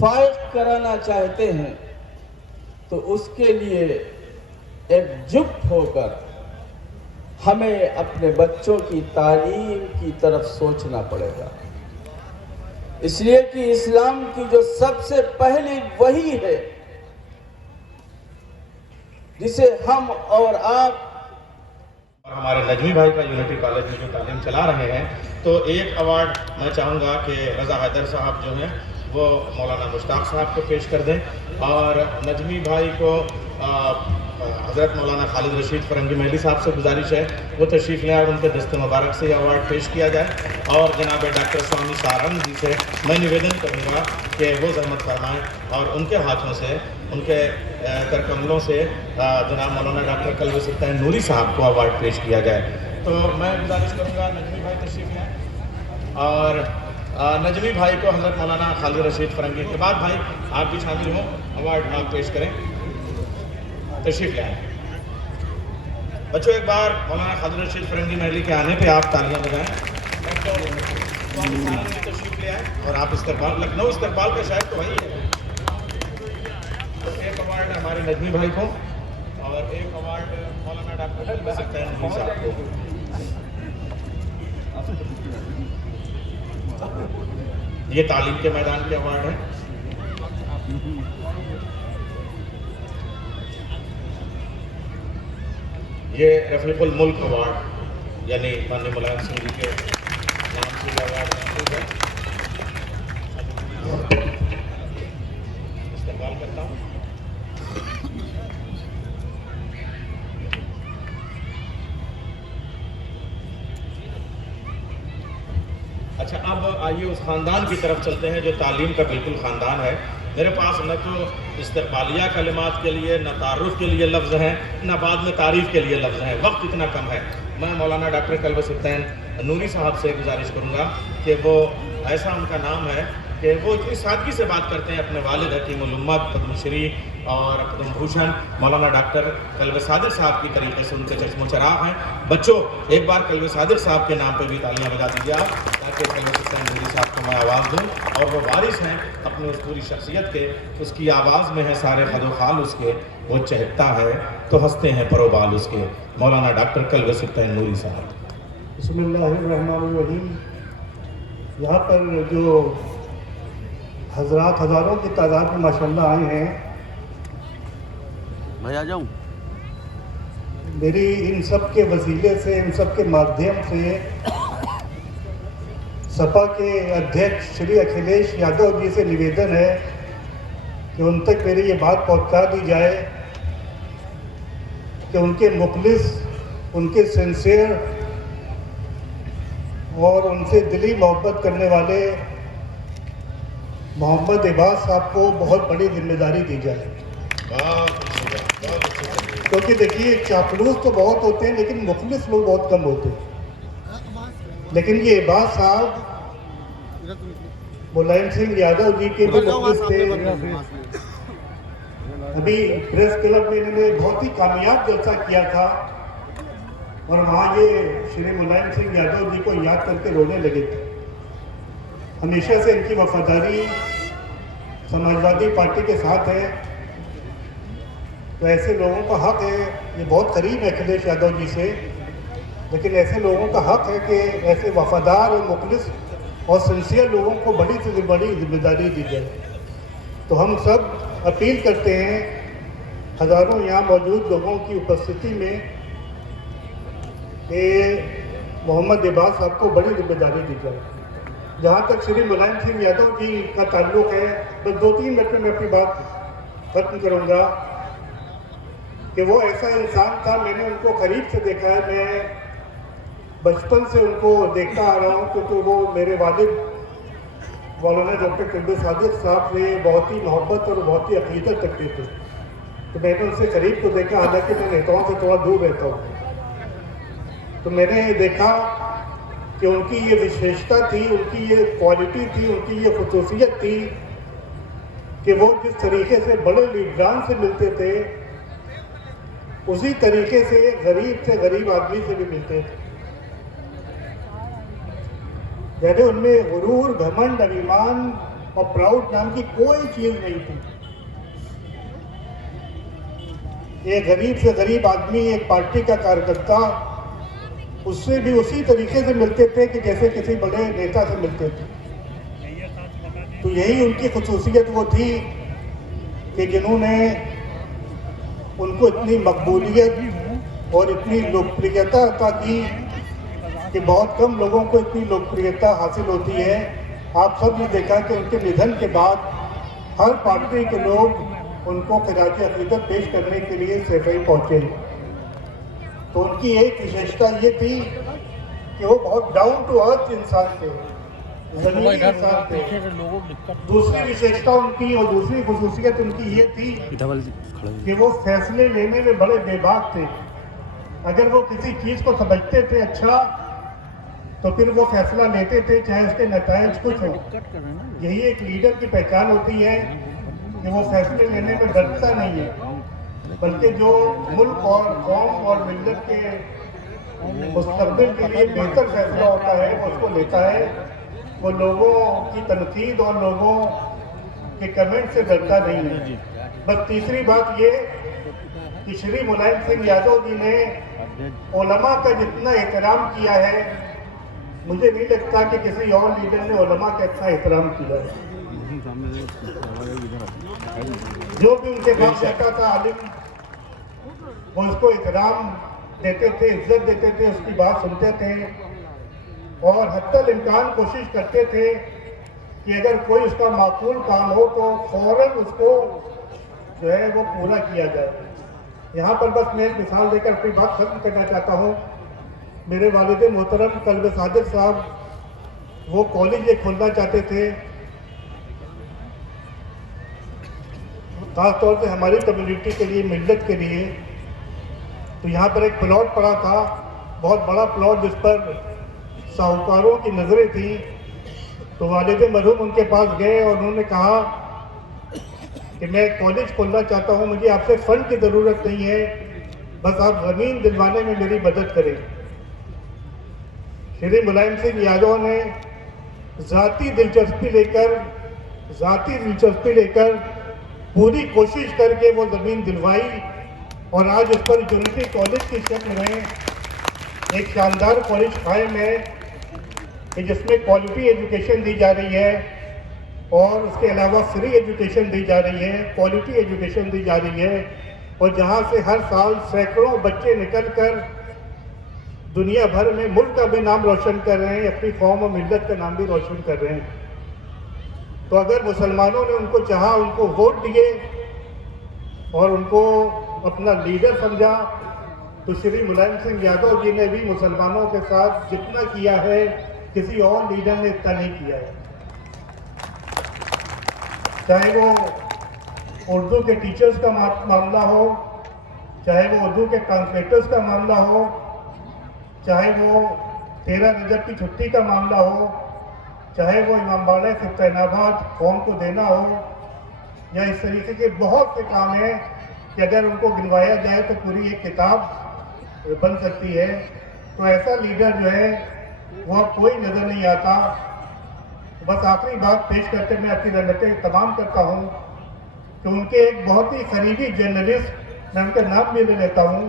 फाइज कराना चाहते हैं, तो उसके लिए एकजुट होकर हमें अपने बच्चों की तालीम की तरफ सोचना पड़ेगा। इसलिए कि इस्लाम की जो सबसे पहली वही है जिसे हम और आप, हमारे नजमी भाई का यूनिटी कॉलेज में जो तालीम चला रहे हैं, तो एक अवार्ड मैं चाहूँगा कि रज़ा हैदर साहब जो हैं वो मौलाना मुश्ताक साहब को पेश कर दें, और नजमी भाई को हज़रत मौलाना खालिद रशीद फरंगी महली साहब से गुजारिश है वो तशरीफ़ लें और उनके दस्ते मुबारक से अवार्ड पेश किया जाए। और जनाब डॉक्टर स्वामी सारंग जी से मैं निवेदन करूँगा कि वो ज़हमत फरमाएँ और उनके हाथों से, उनके करकमलों से जनाब मौलाना डॉक्टर कल्ब सुल्तान नूरी साहब को अवार्ड पेश किया जाए। तो मैं गुजारिश करूँगा नजमी भाई तशरीफ़ लें, और नजमी भाई को हज़रत मौलाना खालिद रशीद फरंगी के बाद भाई आप भी शामिल हों, अवार्ड आप पेश करें, तशरीफ ले आए। बच्चों एक बार मौलाना खालिद रशीद फरंगी महली के आने पे आप तालियां बजाएं। तशरीफ ले आए और आप इस्तकबाल, लखनऊ इस्तकबाल का शायद तो वही है। तो एक अवार्ड हमारे नजमी भाई को और एक अवार्ड मौलाना डॉक्टर कल्ब सुल्तान साहब को। ये तालीम के मैदान के अवार्ड हैं। ये रफ़ीक़ुल मुल्क अवार्ड यानी माननीय मुलायम सिंह जी के नाम से ये अवार्ड महसूस है। इस्तेमाल करता हूँ। आइए उस ख़ानदान की तरफ चलते हैं जो तालीम का बिल्कुल ख़ानदान है। मेरे पास न तो इस्तक़बालिया कलिमात के लिए, न तारुफ़ के लिए लफ्ज़ हैं, न बाद में तारीफ़ के लिए लफ्ज़ हैं, वक्त इतना कम है। मैं मौलाना डॉक्टर कल्ब सुल्तान नूरी साहब से गुजारिश करूँगा कि वो, ऐसा उनका नाम है कि वो इतनी सादगी से बात करते हैं अपने वालिद हकीमुल उम्मत पद्मश्री और पद्म भूषण मौलाना डॉक्टर कल्ब सादिक साहब की तरीके से उनके चश्मो चराग हैं। बच्चों, एक बार कल्ब सादिक साहब के नाम पे भी तालियां बजा दीजिए आप, ताकि कल्ब सुल्तान नूरी साहब को मैं आवाज़ दूँ। और वो वारिस हैं अपनी उस पूरी शख्सियत के, उसकी आवाज़ में है सारे खदोखाल उसके, वो चहकता है तो हंसते हैं परोबाल उसके, मौलाना डॉक्टर कल्ब सुल्तान नूरी साहब। बिस्मिल्लाहिर्रहमानिर्रहीम। यहाँ पर जो हजरात हज़ारों की तादाद में माशाल्लाह आए हैं, मैं आ जाऊँ। मेरी इन सब के वसीले से, इन सब के माध्यम से सपा के अध्यक्ष श्री अखिलेश यादव जी से निवेदन है कि उन तक मेरी ये बात पहुंचा दी जाए कि उनके मुखलिस, उनके सिंसियर और उनसे दिली मोहब्बत करने वाले मोहम्मद इबास साहब को बहुत बड़ी जिम्मेदारी दी जाए। क्योंकि देखिए, चापलूस तो बहुत होते हैं लेकिन मुखलिस लोग बहुत कम होते हैं। लेकिन ये इबास साहब मुलायम सिंह यादव जी के भी मुखलिस थे। अभी प्रेस क्लब में इन्होंने बहुत ही कामयाब जलसा किया था और वहाँ ये श्री मुलायम सिंह यादव जी को याद करके रोने लगे थे। हमेशा से इनकी वफादारी समाजवादी पार्टी के साथ है, तो ऐसे लोगों का हक है, ये बहुत करीब है अखिलेश यादव जी से, लेकिन ऐसे लोगों का हक है कि ऐसे वफादार और मुखलिस और सिंसियर लोगों को बड़ी से बड़ी जिम्मेदारी दी जाए। तो हम सब अपील करते हैं हज़ारों यहाँ मौजूद लोगों की उपस्थिति में कि मोहम्मद इबास साहब को बड़ी जिम्मेदारी दी जाए। जहाँ तक श्री मुलायम सिंह यादव जी का ताल्लुक़ है, बस 2-3 मिनट में मैं अपनी बात खत्म करूँगा कि वो ऐसा इंसान था, मैंने उनको करीब से देखा है। मैं बचपन से उनको देखता आ रहा हूँ क्योंकि वो मेरे वालिद मौलाना डॉक्टर कल्ब सादिक साहब से बहुत ही मोहब्बत और बहुत ही अक़ीदत रखते थे। तो मैंने उनसे करीब को देखा, हालांकि मैं नेताओं से थोड़ा दूर रहता हूँ। तो मैंने देखा कि उनकी ये विशेषता थी, उनकी ये क्वालिटी थी, उनकी ये खुसूसियत थी कि वो जिस तरीके से बड़े लीडरान से मिलते थे, उसी तरीके से गरीब आदमी से भी मिलते थे। यानी उनमें गुरूर, घमंड, अभिमान और प्राउड नाम की कोई चीज़ नहीं थी। एक गरीब से गरीब आदमी, एक पार्टी का कार्यकर्ता, उससे भी उसी तरीके से मिलते थे कि जैसे किसी बड़े नेता से मिलते थे। तो यही उनकी खुसूसियत वो थी कि जिन्होंने उनको इतनी मकबूलियत और इतनी लोकप्रियता अता की कि बहुत कम लोगों को इतनी लोकप्रियता हासिल होती है। आप सब ने देखा कि उनके निधन के बाद हर पार्टी के लोग उनको खिराज अक़ीदत पेश करने के लिए सैफई पहुँचे। तो उनकी एक विशेषता ये थी कि वो बहुत डाउन टू अर्थ इंसान थे, ज़मीनी इंसान थे। दूसरी विशेषता उनकी और दूसरी खुसूसियत उनकी ये थी कि वो फैसले लेने में बड़े बेबाक थे। अगर वो किसी चीज़ को समझते थे अच्छा, तो फिर वो फैसला लेते थे चाहे उसके नताइज कुछ हो। यही एक लीडर की पहचान होती है कि वो फैसले लेने में डरता नहीं है, बल्कि जो मुल्क और कौम और मिल्लत के मुस्तक़बिल के लिए बेहतर फैसला होता है वो उसको लेता है। वो लोगों की तनकीद और लोगों के कमेंट से डरता नहीं है। बस तीसरी बात ये कि श्री मुलायम सिंह यादव जी ने उलमा का जितना एहतराम किया है, मुझे नहीं लगता कि किसी और लीडर ने उलमा का इतना एहतराम किया है। जो भी उनके पास रहता था आलिम, वो उसको एहतराम देते थे, इज्जत देते थे, उसकी बात सुनते थे और हत्तल इम्कान कोशिश करते थे कि अगर कोई उसका माकूल काम हो तो फौरन उसको जो है वो पूरा किया जाए। यहाँ पर बस मैं एक मिसाल देकर अपनी बात खत्म करना चाहता हूँ। मेरे वालिद मोहतरम कल्ब सादिक साहब वो कॉलेज एक खोलना चाहते थे, खास तौर से हमारी कम्युनिटी के लिए, मिल्लत के लिए। तो यहाँ पर एक प्लॉट पड़ा था, बहुत बड़ा प्लॉट, जिस पर साहूकारों की नज़रें थी। तो वालिद मरहूम उनके पास गए और उन्होंने कहा कि मैं कॉलेज खोलना चाहता हूँ, मुझे आपसे फंड की ज़रूरत नहीं है, बस आप ज़मीन दिलवाने में मेरी मदद करें। श्री मुलायम सिंह यादव ने ज़ाती दिलचस्पी लेकर पूरी कोशिश करके वो ज़मीन दिलवाई और आज उस पर यूनिटी कॉलेज की शक्ल में एक शानदार कॉलेज कायम है कि जिसमें क्वालिटी एजुकेशन दी जा रही है और उसके अलावा फ्री एजुकेशन दी जा रही है, क्वालिटी एजुकेशन दी जा रही है, और जहां से हर साल सैकड़ों बच्चे निकलकर दुनिया भर में मुल्क का भी नाम रोशन कर रहे हैं, अपनी कौम और मिल्लत का नाम भी रोशन कर रहे हैं। तो अगर मुसलमानों ने उनको चाहा, उनको वोट दिए और उनको अपना लीडर समझा, तो श्री मुलायम सिंह यादव जी ने भी मुसलमानों के साथ जितना किया है किसी और लीडर ने इतना नहीं किया है। चाहे वो उर्दू के टीचर्स का मामला हो, चाहे वो उर्दू के ट्रांसलेटर्स का मामला हो, चाहे वो 13 रजब की छुट्टी का मामला हो, चाहे वो इमामबाड़ा से तैनाबाद कौम को देना हो, या इस तरीके के बहुत से काम हैं कि अगर उनको गिनवाया जाए तो पूरी एक किताब बन सकती है। तो ऐसा लीडर जो है वो अब कोई नज़र नहीं आता। बस आखिरी बात पेश करके मैं अपनी रनतें तमाम करता हूँ कि उनके एक बहुत ही करीबी जर्नलिस्ट, मैं उनका नाम भी ले लेता हूँ,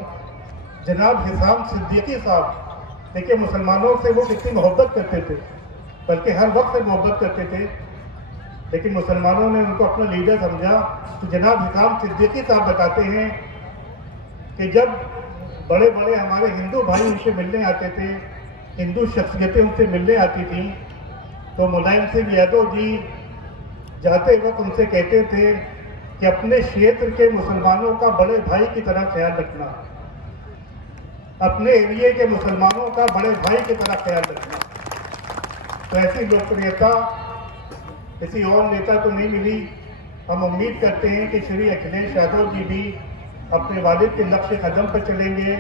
जनाब हिसाम सिद्दीकी साहब। देखिए मुसलमानों से वो कितनी मोहब्बत करते थे, बल्कि हर वक्त से मोहब्बत करते थे, लेकिन मुसलमानों ने उनको अपना लीडर समझा। तो जनाब हिसाम सिद्दीकी साहब बताते हैं कि जब बड़े बड़े हमारे हिंदू भाई उनसे मिलने आते थे, हिंदू शख्सियतें उनसे मिलने आती थी, तो मुलायम सिंह यादव जी जाते वक्त उनसे कहते थे कि अपने क्षेत्र के मुसलमानों का बड़े भाई की तरह ख्याल रखना, अपने एरिए के मुसलमानों का बड़े भाई की तरह ख्याल रखना। तो ऐसी लोकप्रियता किसी और नेता को नहीं मिली। हम उम्मीद करते हैं कि श्री अखिलेश यादव जी भी अपने वालिद के लक्ष्य कदम पर चलेंगे।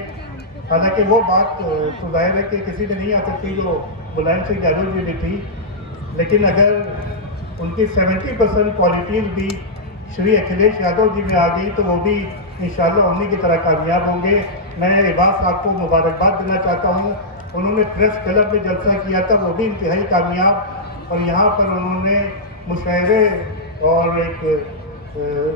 हालांकि वो बात तो जाहिर है कि किसी ने नहीं आ सकती जो मुलायम सिंह यादव जी में थी, लेकिन अगर उनकी 70% क्वालिटीज़ भी श्री अखिलेश यादव जी में आ गई तो वो भी इंशाल्लाह उन्हीं की तरह कामयाब होंगे। मैं इबाद साहब को मुबारकबाद देना चाहता हूँ। उन्होंने प्रेस क्लब में जलसा किया था, वो भी इंतहाई कामयाब, और यहाँ पर उन्होंने मुशायरे और एक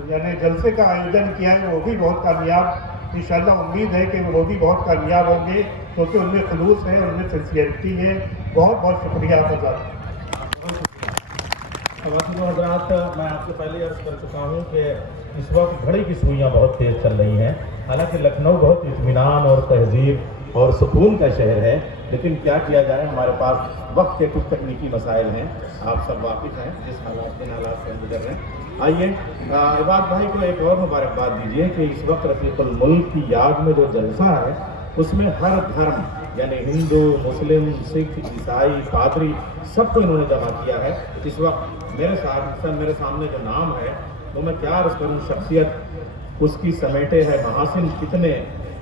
यानी जलसे का आयोजन किया है, वो भी बहुत कामयाब। इंशाल्लाह उम्मीद है कि वो भी बहुत कामयाब होंगे, क्योंकि उनमें खलूस है, उनमें सिंसियरिटी है। बहुत बहुत शुक्रिया आपका। हजरात, मैं आपसे पहले अर्ज कर चुका हूँ कि इस वक्त घड़ी की सुइयाँ बहुत तेज़ चल रही हैं। हालांकि लखनऊ बहुत इत्मीनान और तहजीब और सुकून का शहर है, लेकिन क्या किया जाए, हमारे पास वक्त के कुछ तकनीकी मसाइल हैं। आप सब वाकिफ़ हैं जिस हालात से हम गुजर रहे हैं। आइए इबाद भाई को एक और मुबारकबाद दीजिए कि इस वक्त रफ़ीक़ुल मुल्क की याद में जो जलसा है उसमें हर धर्म यानी हिंदू, मुस्लिम, सिख, ईसाई, पादरी सबको इन्होंने जमा किया है। इस वक्त मेरे सामने जो नाम है वो मैं क्या अर्ज़ करूँ, शख्सियत उसकी समेटे है महासिन कितने,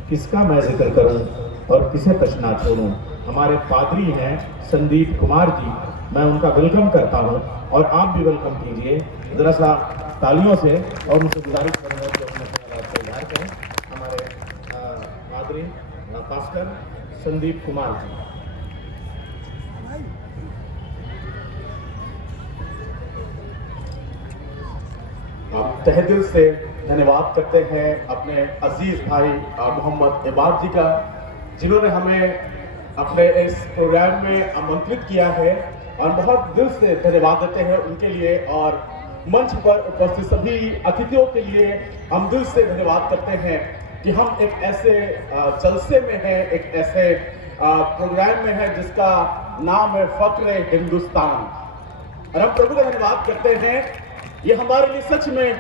किसका मैं जिक्र करूँ और किसे तशना छोड़ूँ। हमारे पादरी हैं संदीप कुमार जी, मैं उनका वेलकम करता हूँ और आप भी वेलकम कीजिए ज़रा सा तालियों से, और मुझसे गुजारिश करूँगा कि अपने ख्यालात को इज़हार करें। हमारे पादरी पास्टर संदीप कुमार जी। आप तहे दिल से धन्यवाद करते हैं अपने अजीज भाई मोहम्मद इबाद जी का, जिन्होंने हमें अपने इस प्रोग्राम में आमंत्रित किया है, और बहुत दिल से धन्यवाद देते हैं उनके लिए। और मंच पर उपस्थित सभी अतिथियों के लिए हम दिल से धन्यवाद करते हैं कि हम एक ऐसे जलसे में हैं, एक ऐसे प्रोग्राम में है जिसका नाम है फक्र हिंदुस्तान, और हम प्रभु का धन्यवाद करते हैं। ये हमारे लिए सच में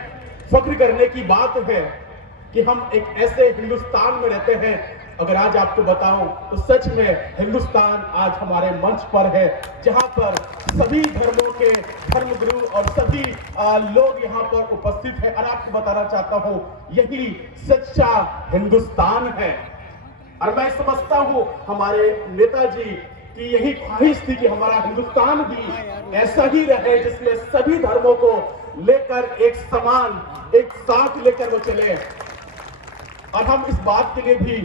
फक्र करने की बात है कि हम एक ऐसे हिंदुस्तान में रहते हैं। अगर आज आपको बताऊं तो सच में हिंदुस्तान आज हमारे मंच पर है, जहां पर सभी धर्मों के धर्मगुरु और सभी लोग यहाँ पर उपस्थित हैं और आपको बताना चाहता हूँ यही सच्चा हिंदुस्तान है। और मैं समझता हूँ हमारे नेताजी की यही ख्वाहिश थी कि हमारा हिंदुस्तान भी ऐसा ही रहे जिसमें सभी धर्मों को लेकर एक समान एक साथ लेकर वो चले। और हम इस बात के लिए भी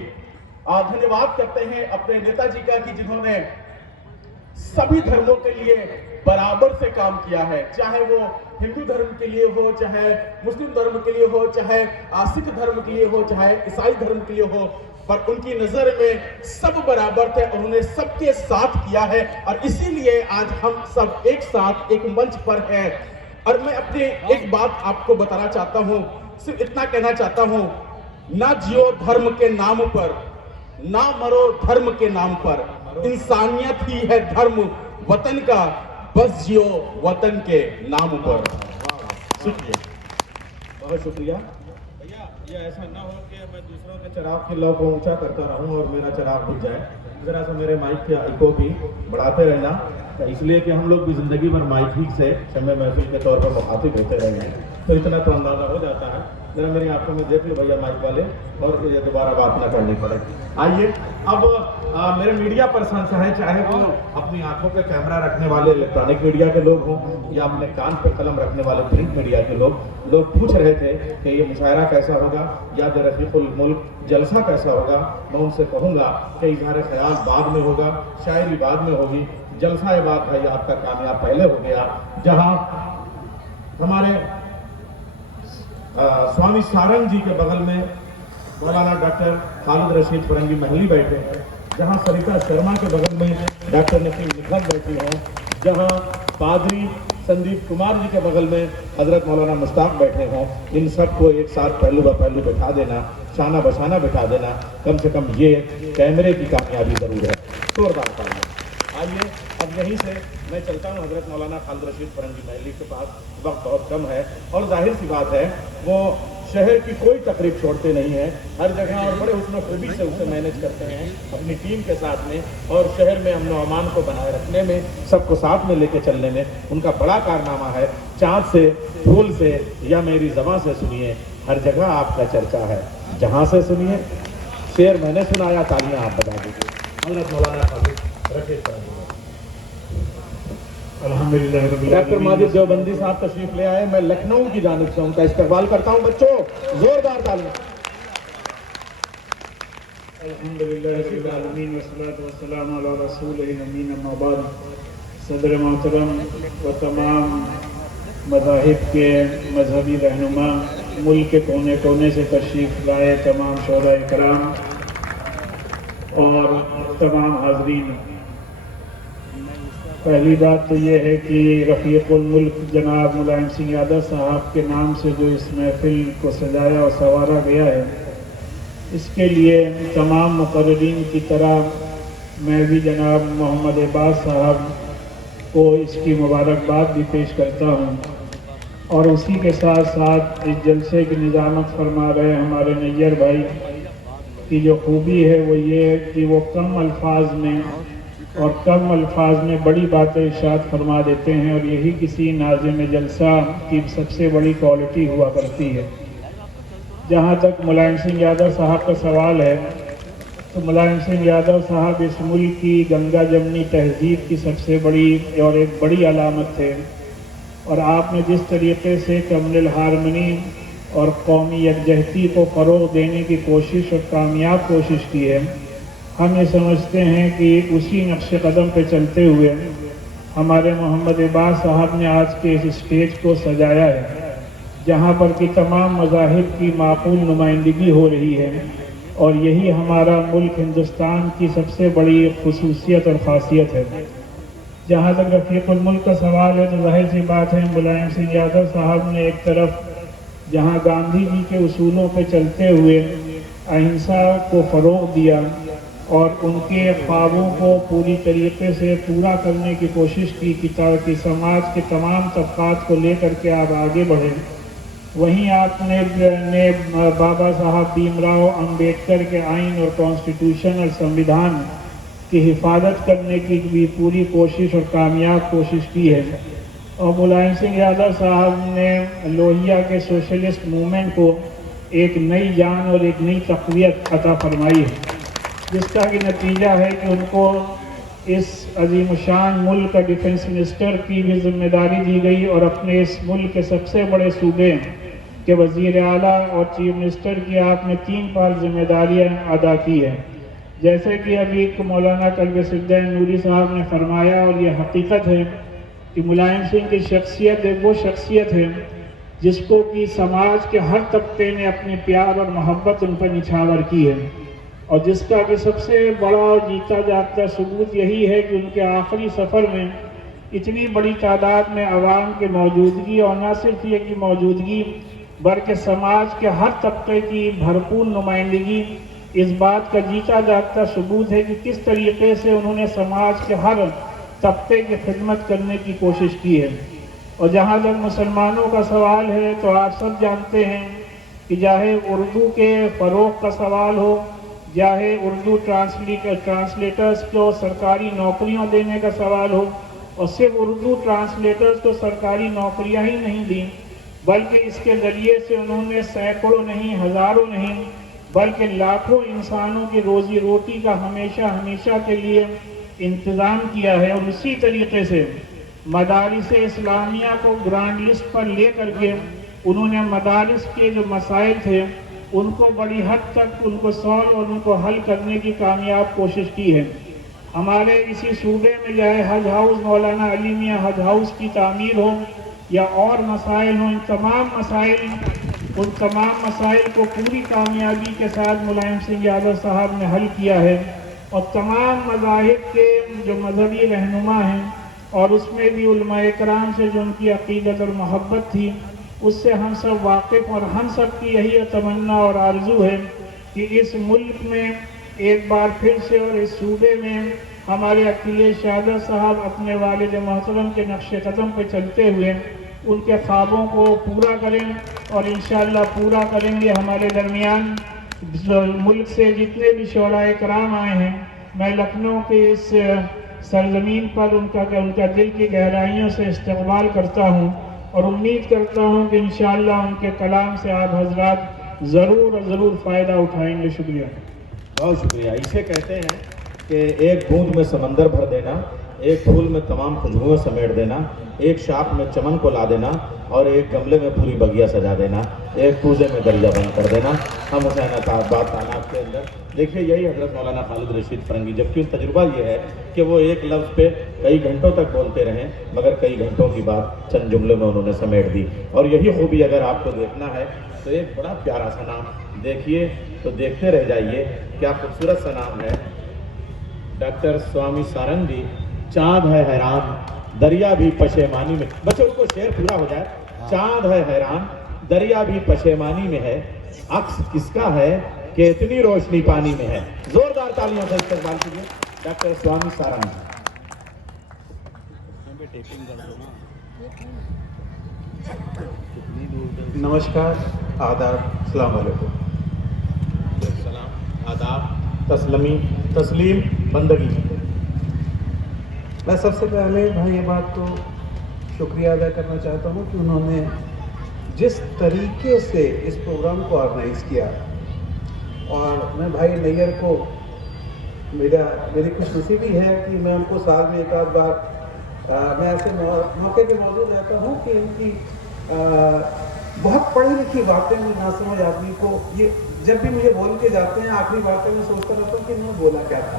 धन्यवाद करते हैं अपने नेताजी का कि जिन्होंने सभी धर्मों के लिए बराबर से काम किया है, चाहे वो हिंदू धर्म के लिए हो, चाहे मुस्लिम धर्म के लिए हो, चाहे सिख धर्म के लिए हो, चाहे ईसाई धर्म के लिए हो, पर उनकी नजर में सब बराबर थे। उन्होंने सबके साथ किया है और इसीलिए आज हम सब एक साथ एक मंच पर हैं। और मैं अपनी एक बात आपको बताना चाहता हूँ, सिर्फ इतना कहना चाहता हूँ, ना जियो धर्म के नाम पर, ना मरो धर्म के नाम पर, इंसानियत ही है धर्म वतन का, बस जियो वतन के नाम पर। शुक्रिया, बहुत शुक्रिया। भैया ये ऐसा ना हो कि मैं दूसरों के चिराग की लौ को ऊंचा करता रहूं और मेरा चिराग बुझ जाए। जरा सा मेरे माइक के इको भी बढ़ाते रहना, इसलिए कि हम लोग भी जिंदगी भर माइक ही से शम्य महफिल के तौर पर मुखातिब होते रहे हैं, तो इतना तो अंदाजा हो जाता है। जरा मेरी आंखों में देख लो भैया माइक वाले, और ये दोबारा बात ना करनी पड़े। आइए अब मेरे मीडिया पर्सन हैं, चाहे वो अपनी आंखों पे कैमरा रखने वाले इलेक्ट्रॉनिक मीडिया के लोग हों या अपने कान पे कलम रखने वाले प्रिंट मीडिया के लोग पूछ रहे थे कि ये मुशायरा कैसा होगा या रफ़ीक़ुल मुल्क जलसा कैसा होगा। मैं उनसे कहूँगा कि इज़हार ख्याल बाद में होगा, शायरी बाद में होगी, जलसा ये बात भाई आपका कामयाब पहले हो गया। जहाँ हमारे स्वामी सारंग जी के बगल में मौलाना डॉक्टर खालिद रशीद फरंगी महली बैठे हैं, जहाँ सरिता शर्मा के बगल में डॉक्टर नसीम निखत बैठी हैं, जहाँ पादरी संदीप कुमार जी के बगल में हजरत मौलाना मुश्ताक बैठे हों, इन सबको एक साथ पहलू ब पहलू बैठा देना, शाना बशाना बैठा देना, कम से कम ये कैमरे की कामयाबी जरूर है। जोरदार तालियां। आइए अब यहीं से मैं चलता हूँ हजरत मौलाना खालिद रशीद फरंगी महली के पास, वक्त बहुत कम है और जाहिर सी बात है वो शहर की कोई तकरीब छोड़ते नहीं हैं, हर जगह और बड़े हुस्न खूबी से उसे मैनेज करते हैं अपनी टीम के साथ में, और शहर में अमन व अमान को बनाए रखने में, सबको साथ में लेके चलने में उनका बड़ा कारनामा है। चाँद से, फूल से या मेरी ज़बां से सुनिए, हर जगह आपका चर्चा है, जहाँ से सुनिए। शेर मैंने सुनाया, तालियां आप बजा दीजिए। हजरत मौलाना खालिद रशीद फरंगी। डॉक्टर माजिद देवबंदी साहब तशरीफ ले आए, मैं लखनऊ की जानिब से उनका इस्तकबाल करता हूं। बच्चों जोरदार तालियां। सदर मोहतरम व तमाम मज़ाहिब के मजहबी रहनुमा, मुल्क के कोने कोने से तशरीफ लाए तमाम शोहरा कराम और तमाम हाजरीन, पहली बात तो ये है कि रफ़ीक़ुल मुल्क जनाब मुलायम सिंह यादव साहब के नाम से जो इस महफिल को सजाया और संवारा गया है, इसके लिए तमाम मुक़र्रिरीन की तरह मैं भी जनाब मोहम्मद अब्बास साहब को इसकी मुबारकबाद भी पेश करता हूँ। और उसी के साथ साथ इस जलसे की निज़ामत फरमा रहे हमारे नैयर भाई की जो खूबी है वो ये है कि वो कम अल्फाज में और कम अल्फाज में बड़ी बातें इरशाद फरमा देते हैं, और यही किसी नाज़िम जलसा की सबसे बड़ी क्वालिटी हुआ करती है। जहाँ तक मुलायम सिंह यादव साहब का सवाल है, तो मुलायम सिंह यादव साहब इस मुल्क की गंगा जमनी तहजीब की सबसे बड़ी और एक बड़ी अलामत थे, और आपने जिस तरीके से कम्युनल हारमनी और कौमी यकजहती को फ़रोग़ देने की कोशिश और कामयाब कोशिश की है, हम ये समझते हैं कि उसी नक्श कदम पे चलते हुए हमारे मोहम्मद अब्बास साहब ने आज के इस स्टेज को सजाया है, जहाँ पर कि तमाम मज़ाहिब की माकूल नुमाइंदगी हो रही है, और यही हमारा मुल्क हिंदुस्तान की सबसे बड़ी खुसूसियत और ख़ासियत है। जहाँ तक रफ़ीक़ुल मुल्क का सवाल है, तो जाहिर सी बात है मुलायम सिंह यादव साहब ने एक तरफ जहाँ गांधी जी के उसूलों पे चलते हुए अहिंसा को फ़रोग़ दिया और उनके ख्वाबों को पूरी तरीके से पूरा करने की कोशिश की कि समाज के तमाम तबक़ात को लेकर के आप आगे बढ़ें, वहीं आपने बाबा साहब भीमराव अंबेडकर के आइन और कॉन्स्टिट्यूशन और संविधान की हिफाजत करने की भी पूरी कोशिश और कामयाब कोशिश की है। और मुलायम सिंह यादव साहब ने लोहिया के सोशलिस्ट मूवमेंट को एक नई जान और एक नई तक़वियत अता फरमाई है, जिसका कि नतीजा है कि उनको इस अजीमशान मुल्क का डिफेंस मिनिस्टर की भी जिम्मेदारी दी गई और अपने इस मुल्क के सबसे बड़े सूबे के वज़ीर आला और चीफ मिनिस्टर की आपने 3 बार जिम्मेदारियां अदा की है। जैसे कि अभी मौलाना कल्ब सिद्दीन नूरी साहब ने फरमाया, और ये हकीकत है कि मुलायम सिंह की शख्सियत एक वो शख्सियत है जिसको कि समाज के हर तबके ने अपने प्यार और मोहब्बत उन पर निछावर की है, और जिसका कि सबसे बड़ा और जीता जागता सबूत यही है कि उनके आखिरी सफ़र में इतनी बड़ी तादाद में आवाम की मौजूदगी, और न सिर्फ ये की मौजूदगी बल्कि समाज के हर तबके की भरपूर नुमाइंदगी इस बात का जीता जागता सबूत है कि किस तरीके से उन्होंने समाज के हर तबके की खिदमत करने की कोशिश की है। और जहाँ तक मुसलमानों का सवाल है तो आप सब जानते हैं कि चाहे उर्दू के फ़रोग़ का सवाल हो, चाहे उर्दू ट्रांसलेटर्स को सरकारी नौकरियां देने का सवाल हो, और सिर्फ उर्दू ट्रांसलेटर्स को सरकारी नौकरियां ही नहीं दी बल्कि इसके ज़रिए से उन्होंने सैकड़ों नहीं, हज़ारों नहीं, बल्कि लाखों इंसानों की रोज़ी रोटी का हमेशा के लिए इंतज़ाम किया है। और इसी तरीके से मदारिस इस्लामिया को ग्रांड लिस्ट पर ले करके उन्होंने मदारिस के जो मसाइल थे उनको बड़ी हद तक उनको सॉल्व और उनको हल करने की कामयाब कोशिश की है। हमारे इसी सूबे में चाहे हज हाउस, मौलाना अली मियां हज हाउस की तामीर हो या और मसाइल हों, उन तमाम मसाइल को पूरी कामयाबी के साथ मुलायम सिंह यादव साहब ने हल किया है। और तमाम मज़ाहिब के जो मजहबी रहनुमा हैं, और उसमें भी उलमाए कराम से जो उनकी अक़ीदत और मोहब्बत थी, उससे हम सब वाकिफ़, और हम सब की यही तमन्ना और आरज़ू है कि इस मुल्क में एक बार फिर से और इस सूबे में हमारे अखिलेश यादव साहब अपने वालिद मोहतरम के नक्शे कदम पर चलते हुए उनके ख्वाबों को पूरा करें, और इंशाअल्लाह पूरा करेंगे। हमारे दरमियान मुल्क से जितने भी शोराए कराम आए हैं, मैं लखनऊ के इस सरजमीन पर उनका दिल की गहराइयों से इस्तकबाल करता हूँ, और उम्मीद करता हूँ कि इंशाअल्लाह उनके कलाम से आप हजरात ज़रूर फ़ायदा उठाएंगे। शुक्रिया, बहुत शुक्रिया। इसे कहते हैं कि एक बूंद में समंदर भर देना, एक फूल में तमाम खुशबुएं समेट देना, एक शाख में चमन को ला देना, और एक गमले में पूरी बगिया सजा देना, एक कूजे में दरिया बंद कर देना। हम हुसैन बात तानाब के अंदर देखिए यही हज़रत मौलाना खालिद रशीद फ़रंगी, जबकि तजुर्बा ये है कि वो एक लफ्ज़ पे कई घंटों तक बोलते रहें, मगर कई घंटों की बात चंद जुमले में उन्होंने समेट दी। और यही खूबी अगर आपको देखना है तो एक बड़ा प्यारा सा नाम देखिए तो देखते रह जाइए, क्या खूबसूरत सा नाम है। डॉक्टर स्वामी सारंग जी, चाँद है हैरान दरिया भी पशेमानी में। बच्चों को शेर पूरा हो जाए। चाँद है हैरान दरिया भी पशेमानी में है, अक्स किसका है कि इतनी रोशनी पानी में है। जोरदार तालियों से इस्तेमाल कीजिए डॉक्टर स्वामी सारंग। नमस्कार, आदाब, अस्सलाम वालेकुम। सलाम, आदाब, तस्लीम, बंदगी। मैं सबसे पहले भाई ये बात तो शुक्रिया अदा करना चाहता हूँ कि उन्होंने जिस तरीके से इस प्रोग्राम को ऑर्गेनाइज़ किया, और मैं भाई नैयर को मेरी खुशनसीबी है कि मैं उनको साल में एक आध बार मैं ऐसे मौके पे मौजूद रहता हूँ कि इनकी बहुत पढ़ी लिखी बातें मुझे ना समझ आदमी को, ये जब भी मुझे बोल के जाते हैं आखिरी बातें मैं सोचता रहता हूँ कि इन्होंने बोला क्या था।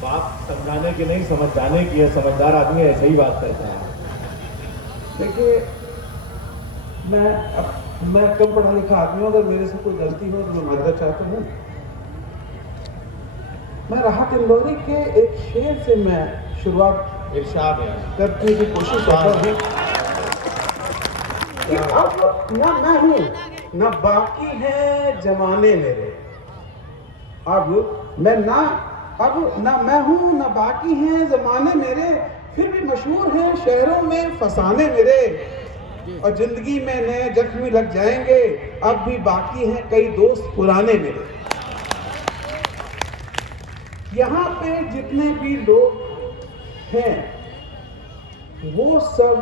बात समझाने की नहीं, समझ जाने की है। समझदार आदमी ऐसे ही बात करता है। देखिए, मैं कम पढ़ा लिखा आदमी हूँ, अगर मेरे से कोई गलती हो तो मैं माजरत चाहता हूँ। मैं राहत इंदौरी के एक शेर से मैं शुरुआत इरशाद करने की कोशिश करता हूँ कि अब ना मैं हूँ ना बाकी है जमाने मेरे, अब ना मैं हूँ ना बाकी हैं जमाने मेरे, फिर भी मशहूर हैं शहरों में फसाने मेरे, और जिंदगी में नए जख्मी लग जाएंगे, अब भी बाकी हैं कई दोस्त पुराने मेरे। यहाँ पे जितने भी लोग हैं वो सब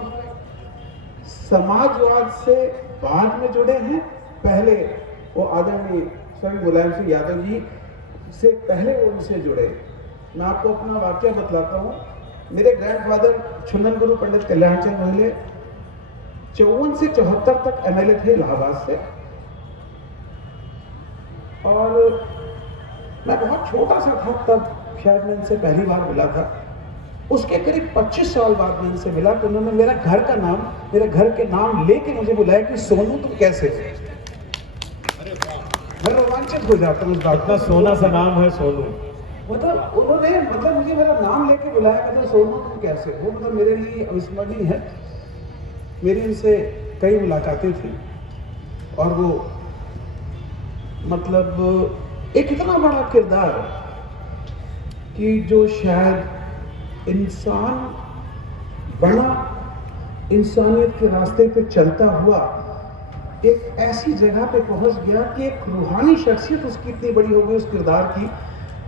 समाजवाद से बाद में जुड़े हैं। पहले वो आदरणीय स्वामी मुलायम सिंह यादव जी से पहले वो उनसे जुड़े। मैं आपको अपना वाक्य बतलाता हूँ। मेरे ग्रैंडफादर छुन्नन गुरु पंडित कल्याण चंद मोहिले 54 से 74 तक एमएलए थे इलाहाबाद से, और मैं बहुत छोटा सा था तब शायद मैं इनसे पहली बार मिला था। उसके करीब 25 साल बाद मैं इनसे मिला तो उन्होंने मेरा घर का नाम, मेरे घर के नाम लेके मुझे बुलाया कि सोनू तुम कैसे हो। मैं रोमांचित हो जाता हूँ। इतना सोना सा नाम है सोनू। मतलब उन्होंने मुझे मेरा नाम लेके बुलाया, कहते सोनू तुम कैसे हो। मतलब मेरे लिए अविस्मरणीय है। मेरी उनसे कई मुलाकातें थी और वो मतलब एक इतना बड़ा किरदार कि जो शायद इंसान बना, इंसानियत के रास्ते पे चलता हुआ एक ऐसी जगह पे पहुंच गया कि एक रूहानी शख्सियत उसकी इतनी बड़ी हो गई उस किरदार की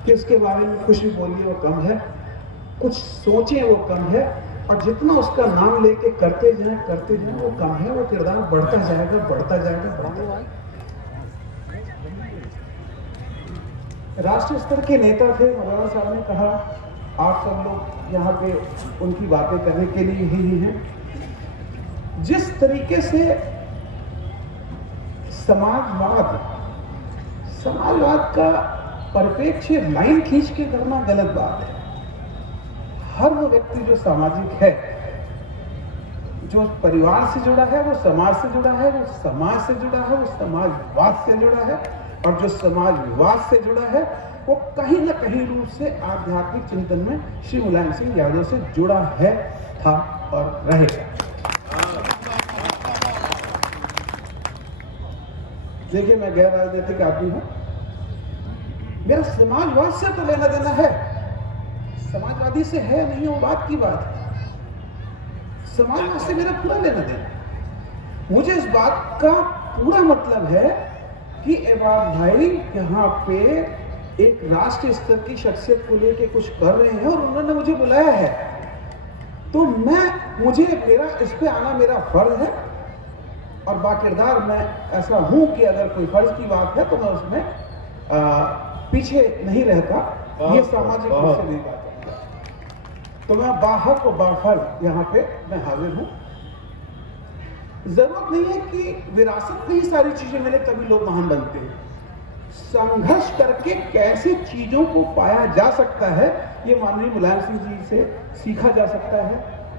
कि उसके बारे में कुछ भी बोलिए वो कम है, कुछ सोचें वो कम है, और जितना उसका नाम लेके करते जाएं वो कम है। वो किरदार बढ़ता जाएगा, बढ़ता जाएगा, बढ़ता जाएगा। राष्ट्रीय स्तर के नेता थे। मौलाना साहब ने कहा आप सब लोग यहाँ पे उनकी बातें करने के लिए ही हैं। जिस तरीके से समाजवाद का परिप्रेक्ष्य लाइन खींच के करना गलत बात है। हर वो व्यक्ति जो सामाजिक है, जो परिवार से जुड़ा है, वो समाज से जुड़ा है, वो समाज से जुड़ा है, वो समाजवाद से जुड़ा है, और जो समाजवाद से जुड़ा है वो कहीं ना कहीं रूप से आध्यात्मिक चिंतन में श्री मुलायम सिंह यादव से जुड़ा है, था और रहेगा। देखिए मैं गैर राजनीतिक आदमी हूं, मेरा समाजवाद से तो लेना देना है, समाजवादी से है नहीं, वो बात की बात है। समाजवाद से मेरा पूरा लेना देना। मुझे इस बात का पूरा मतलब है कि एबाद भाई यहाँ पे एक राष्ट्रीय स्तर की शख्सियत को लेके कुछ कर रहे हैं और उन्होंने मुझे बुलाया है, तो मुझे मेरा इस पे आना मेरा फर्ज है। और बाकिरदार मैं ऐसा हूं कि अगर कोई फर्ज की बात है तो मैं उसमें पीछे नहीं रहता। ये सामाजिक रूप से नहीं बात है, तो मैं बाहक और बाफर्ज यहाँ पे मैं हाजिर हूँ। जरूरत नहीं है कि विरासत में ही सारी चीजें मिले तभी लोग महान बनते हैं। संघर्ष करके कैसे चीजों को पाया जा सकता है, ये माननीय मुलायम सिंह जी से सीखा जा सकता है,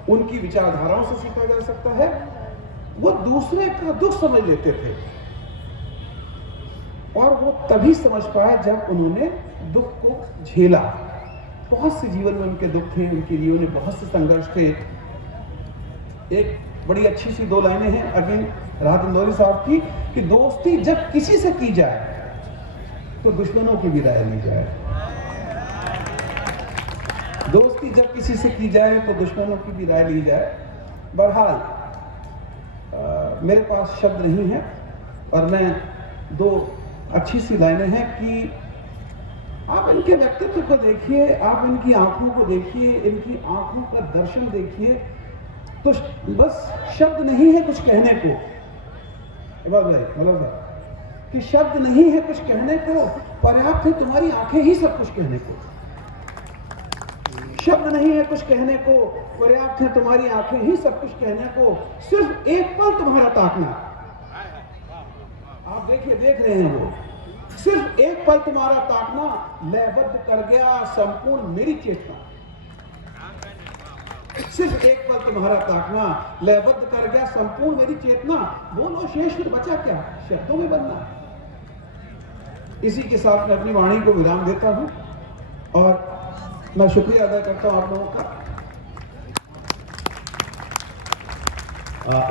उनकी विचारधाराओं से सीखा जा सकता है। वो दूसरे का दुख समझ लेते थे और वो तभी समझ पाया जब उन्होंने दुख को झेला। बहुत से जीवन में उनके दुख थे, उनके जीवन में बहुत से संघर्ष थे। एक बड़ी अच्छी सी 2 लाइनें हैं अगेन राहत इंदौरी साहब की कि दोस्ती जब किसी से की जाए तो दुश्मनों की भी राय ली जाए। दोस्ती जब किसी से की जाए तो दुश्मनों की भी राय ली जाए। बहरहाल मेरे पास शब्द नहीं है और मैं 2 अच्छी सी लाइनें हैं कि आप इनके व्यक्तित्व को देखिए, आप इनकी आंखों को देखिए, इनकी आंखों का दर्शन देखिए, तो बस शब्द नहीं है कुछ कहने को। मतलब कि शब्द नहीं है कुछ कहने को, पर्याप्त है तुम्हारी आंखें ही सब कुछ कहने को। शब्द नहीं है कुछ कहने को, पर्याप्त है तुम्हारी आंखें ही सब कुछ कहने को। सिर्फ एक पल तुम्हारा ताकना, आप देखिए देख रहे हैं वो, सिर्फ एक पल तुम्हारा ताकना लयबद्ध कर गया संपूर्ण मेरी चेतना। सिर्फ एक पल तुम्हारा ताकना लयबद्ध कर गया संपूर्ण मेरी चेतना। बोलो शेष फिर बचा क्या, शब्दों में बनना। इसी के साथ मैं अपनी वाणी को विराम देता हूं और मैं शुक्रिया अदा करता हूं आप लोगों का।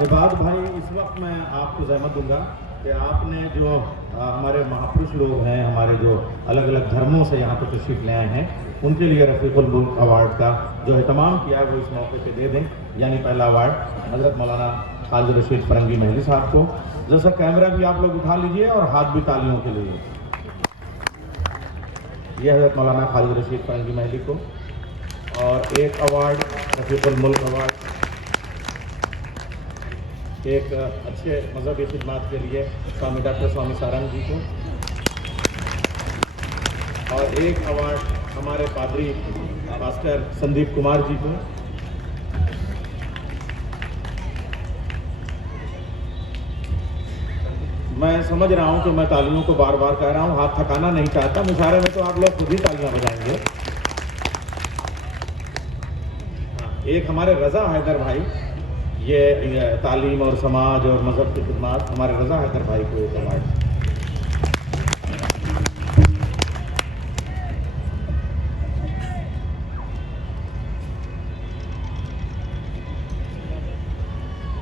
इबाद भाई, इस वक्त मैं आपको जहमत दूंगा कि आपने जो हमारे महापुरुष लोग हैं, हमारे जो अलग अलग धर्मों से यहाँ पर तशरीफ ले आए हैं, उनके लिए रफ़ीक़ुल मुल्क अवार्ड का जो एहतमाम किया वो इस मौके पे दे दें। यानी पहला अवार्ड हज़रत मौलाना खालिद रशीद फरंगी महली साहब को। जैसा कैमरा भी आप लोग उठा लीजिए और हाथ भी तालियों के लिए। ये हज़रत मौलाना खालिद रशीद फरंगी महली को, और एक अवार्ड रफ़ीकुल मुल्क अवार्ड एक अच्छे मजहबी खिदमत के लिए स्वामी डॉक्टर स्वामी सारंग जी को, और एक अवार्ड हमारे पादरी मास्टर संदीप कुमार जी को। मैं समझ रहा हूं कि मैं तालियों को बार बार कह रहा हूं, हाथ थकाना नहीं चाहता। मुशायरे में तो आप लोग खुद ही तालियां बजाएंगे। एक हमारे रज़ा हैदर भाई, ये तालीम और समाज और मज़हब की खिदमत, हमारे रज़ा हैदर भाई को एक अवार्ड।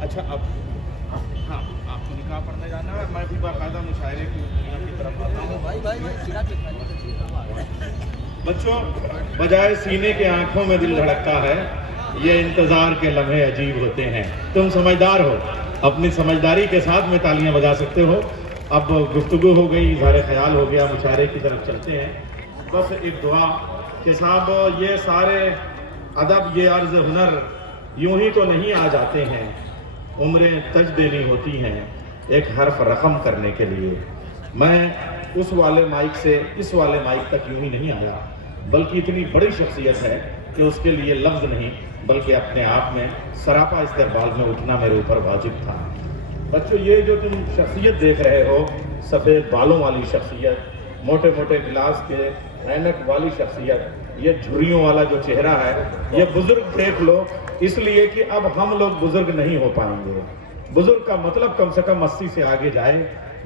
अच्छा, अब हाँ, आपको निकाह पढ़ने जाना है। मैं भी बाकायदा मुशायरे की दुनिया की तरफ आता हूँ। बच्चों, बजाय सीने के आंखों में दिल धड़कता है, ये इंतज़ार के लम्हे अजीब होते हैं। तुम समझदार हो, अपनी समझदारी के साथ में तालियां बजा सकते हो। अब गुफ्तगू हो गई, इज़हार ख्याल हो गया, मुशायरे की तरफ चलते हैं। बस एक दुआ कि साहब ये सारे अदब, ये अर्ज़ हुनर यूं ही तो नहीं आ जाते हैं, उम्रें तज देनी होती हैं एक हर्फ रकम करने के लिए। मैं उस वाले माइक से इस वाले माइक तक यूं ही नहीं आया, बल्कि इतनी बड़ी शख्सियत है कि उसके लिए लफ्ज़ नहीं बल्कि अपने आप में सरापा इस्तेक़बाल में उठना मेरे ऊपर वाजिब था। बच्चों, ये जो तुम शख्सियत देख रहे हो, सफ़ेद बालों वाली शख्सियत, मोटे मोटे गिलास के ऐनक वाली शख्सियत, ये झुर्रियों वाला जो चेहरा है, ये बुजुर्ग देख लो, इसलिए कि अब हम लोग बुजुर्ग नहीं हो पाएंगे। बुजुर्ग का मतलब कम से कम 80 से आगे जाए।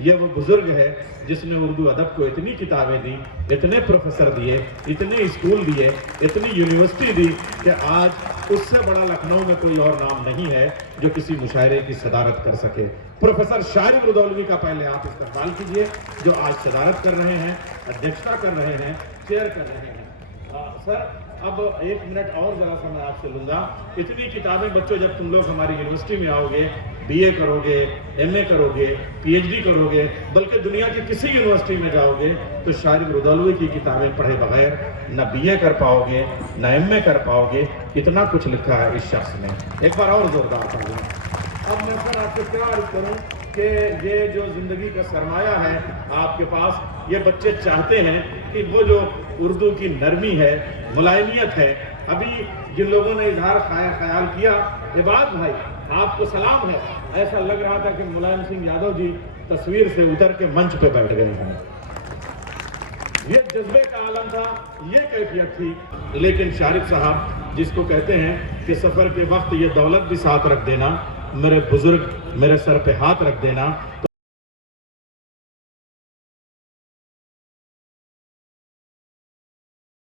ये वो बुजुर्ग है जिसने उर्दू अदब को इतनी किताबें दी, इतने प्रोफेसर दिए, इतने स्कूल दिए, इतनी यूनिवर्सिटी दी कि आज उससे बड़ा लखनऊ में कोई और नाम नहीं है जो किसी मुशायरे की सदारत कर सके। प्रोफेसर शारिब रुदौलवी का पहले आप इस्तेमाल कीजिए, जो आज सदारत कर रहे हैं, अध्यक्षता कर रहे हैं, चेयर कर रहे हैं। सर, अब 1 मिनट और ज़रा सा मैं आपसे लूँगा। इतनी किताबें बच्चों, जब तुम लोग हमारी यूनिवर्सिटी में आओगे, BA करोगे, MA करोगे, PhD करोगे, बल्कि दुनिया की किसी यूनिवर्सिटी में जाओगे तो शारिब रुदौलवी की किताबें पढ़े बगैर न BA कर पाओगे, न MA कर पाओगे। इतना कुछ लिखा है इस शख्स ने। एक बार और जोरदार तालियां। अब मैं सर आपसे क्या अर्ज़ करूँ कि ये जो ज़िंदगी का सरमाया है आपके पास, ये बच्चे चाहते हैं कि वो जो उर्दू की नरमी है, मुलायमियत है, अभी जिन लोगों ने इजहार ख्याल किया, इबाद भाई आपको सलाम है। ऐसा लग रहा था कि मुलायम सिंह यादव जी तस्वीर से उतर के मंच पे बैठ गए हैं। ये जज्बे का आलम था, ये कैफियत थी। लेकिन शारिब साहब, जिसको कहते हैं कि सफ़र के वक्त ये दौलत भी साथ रख देना, मेरे बुजुर्ग मेरे सर पे हाथ रख देना,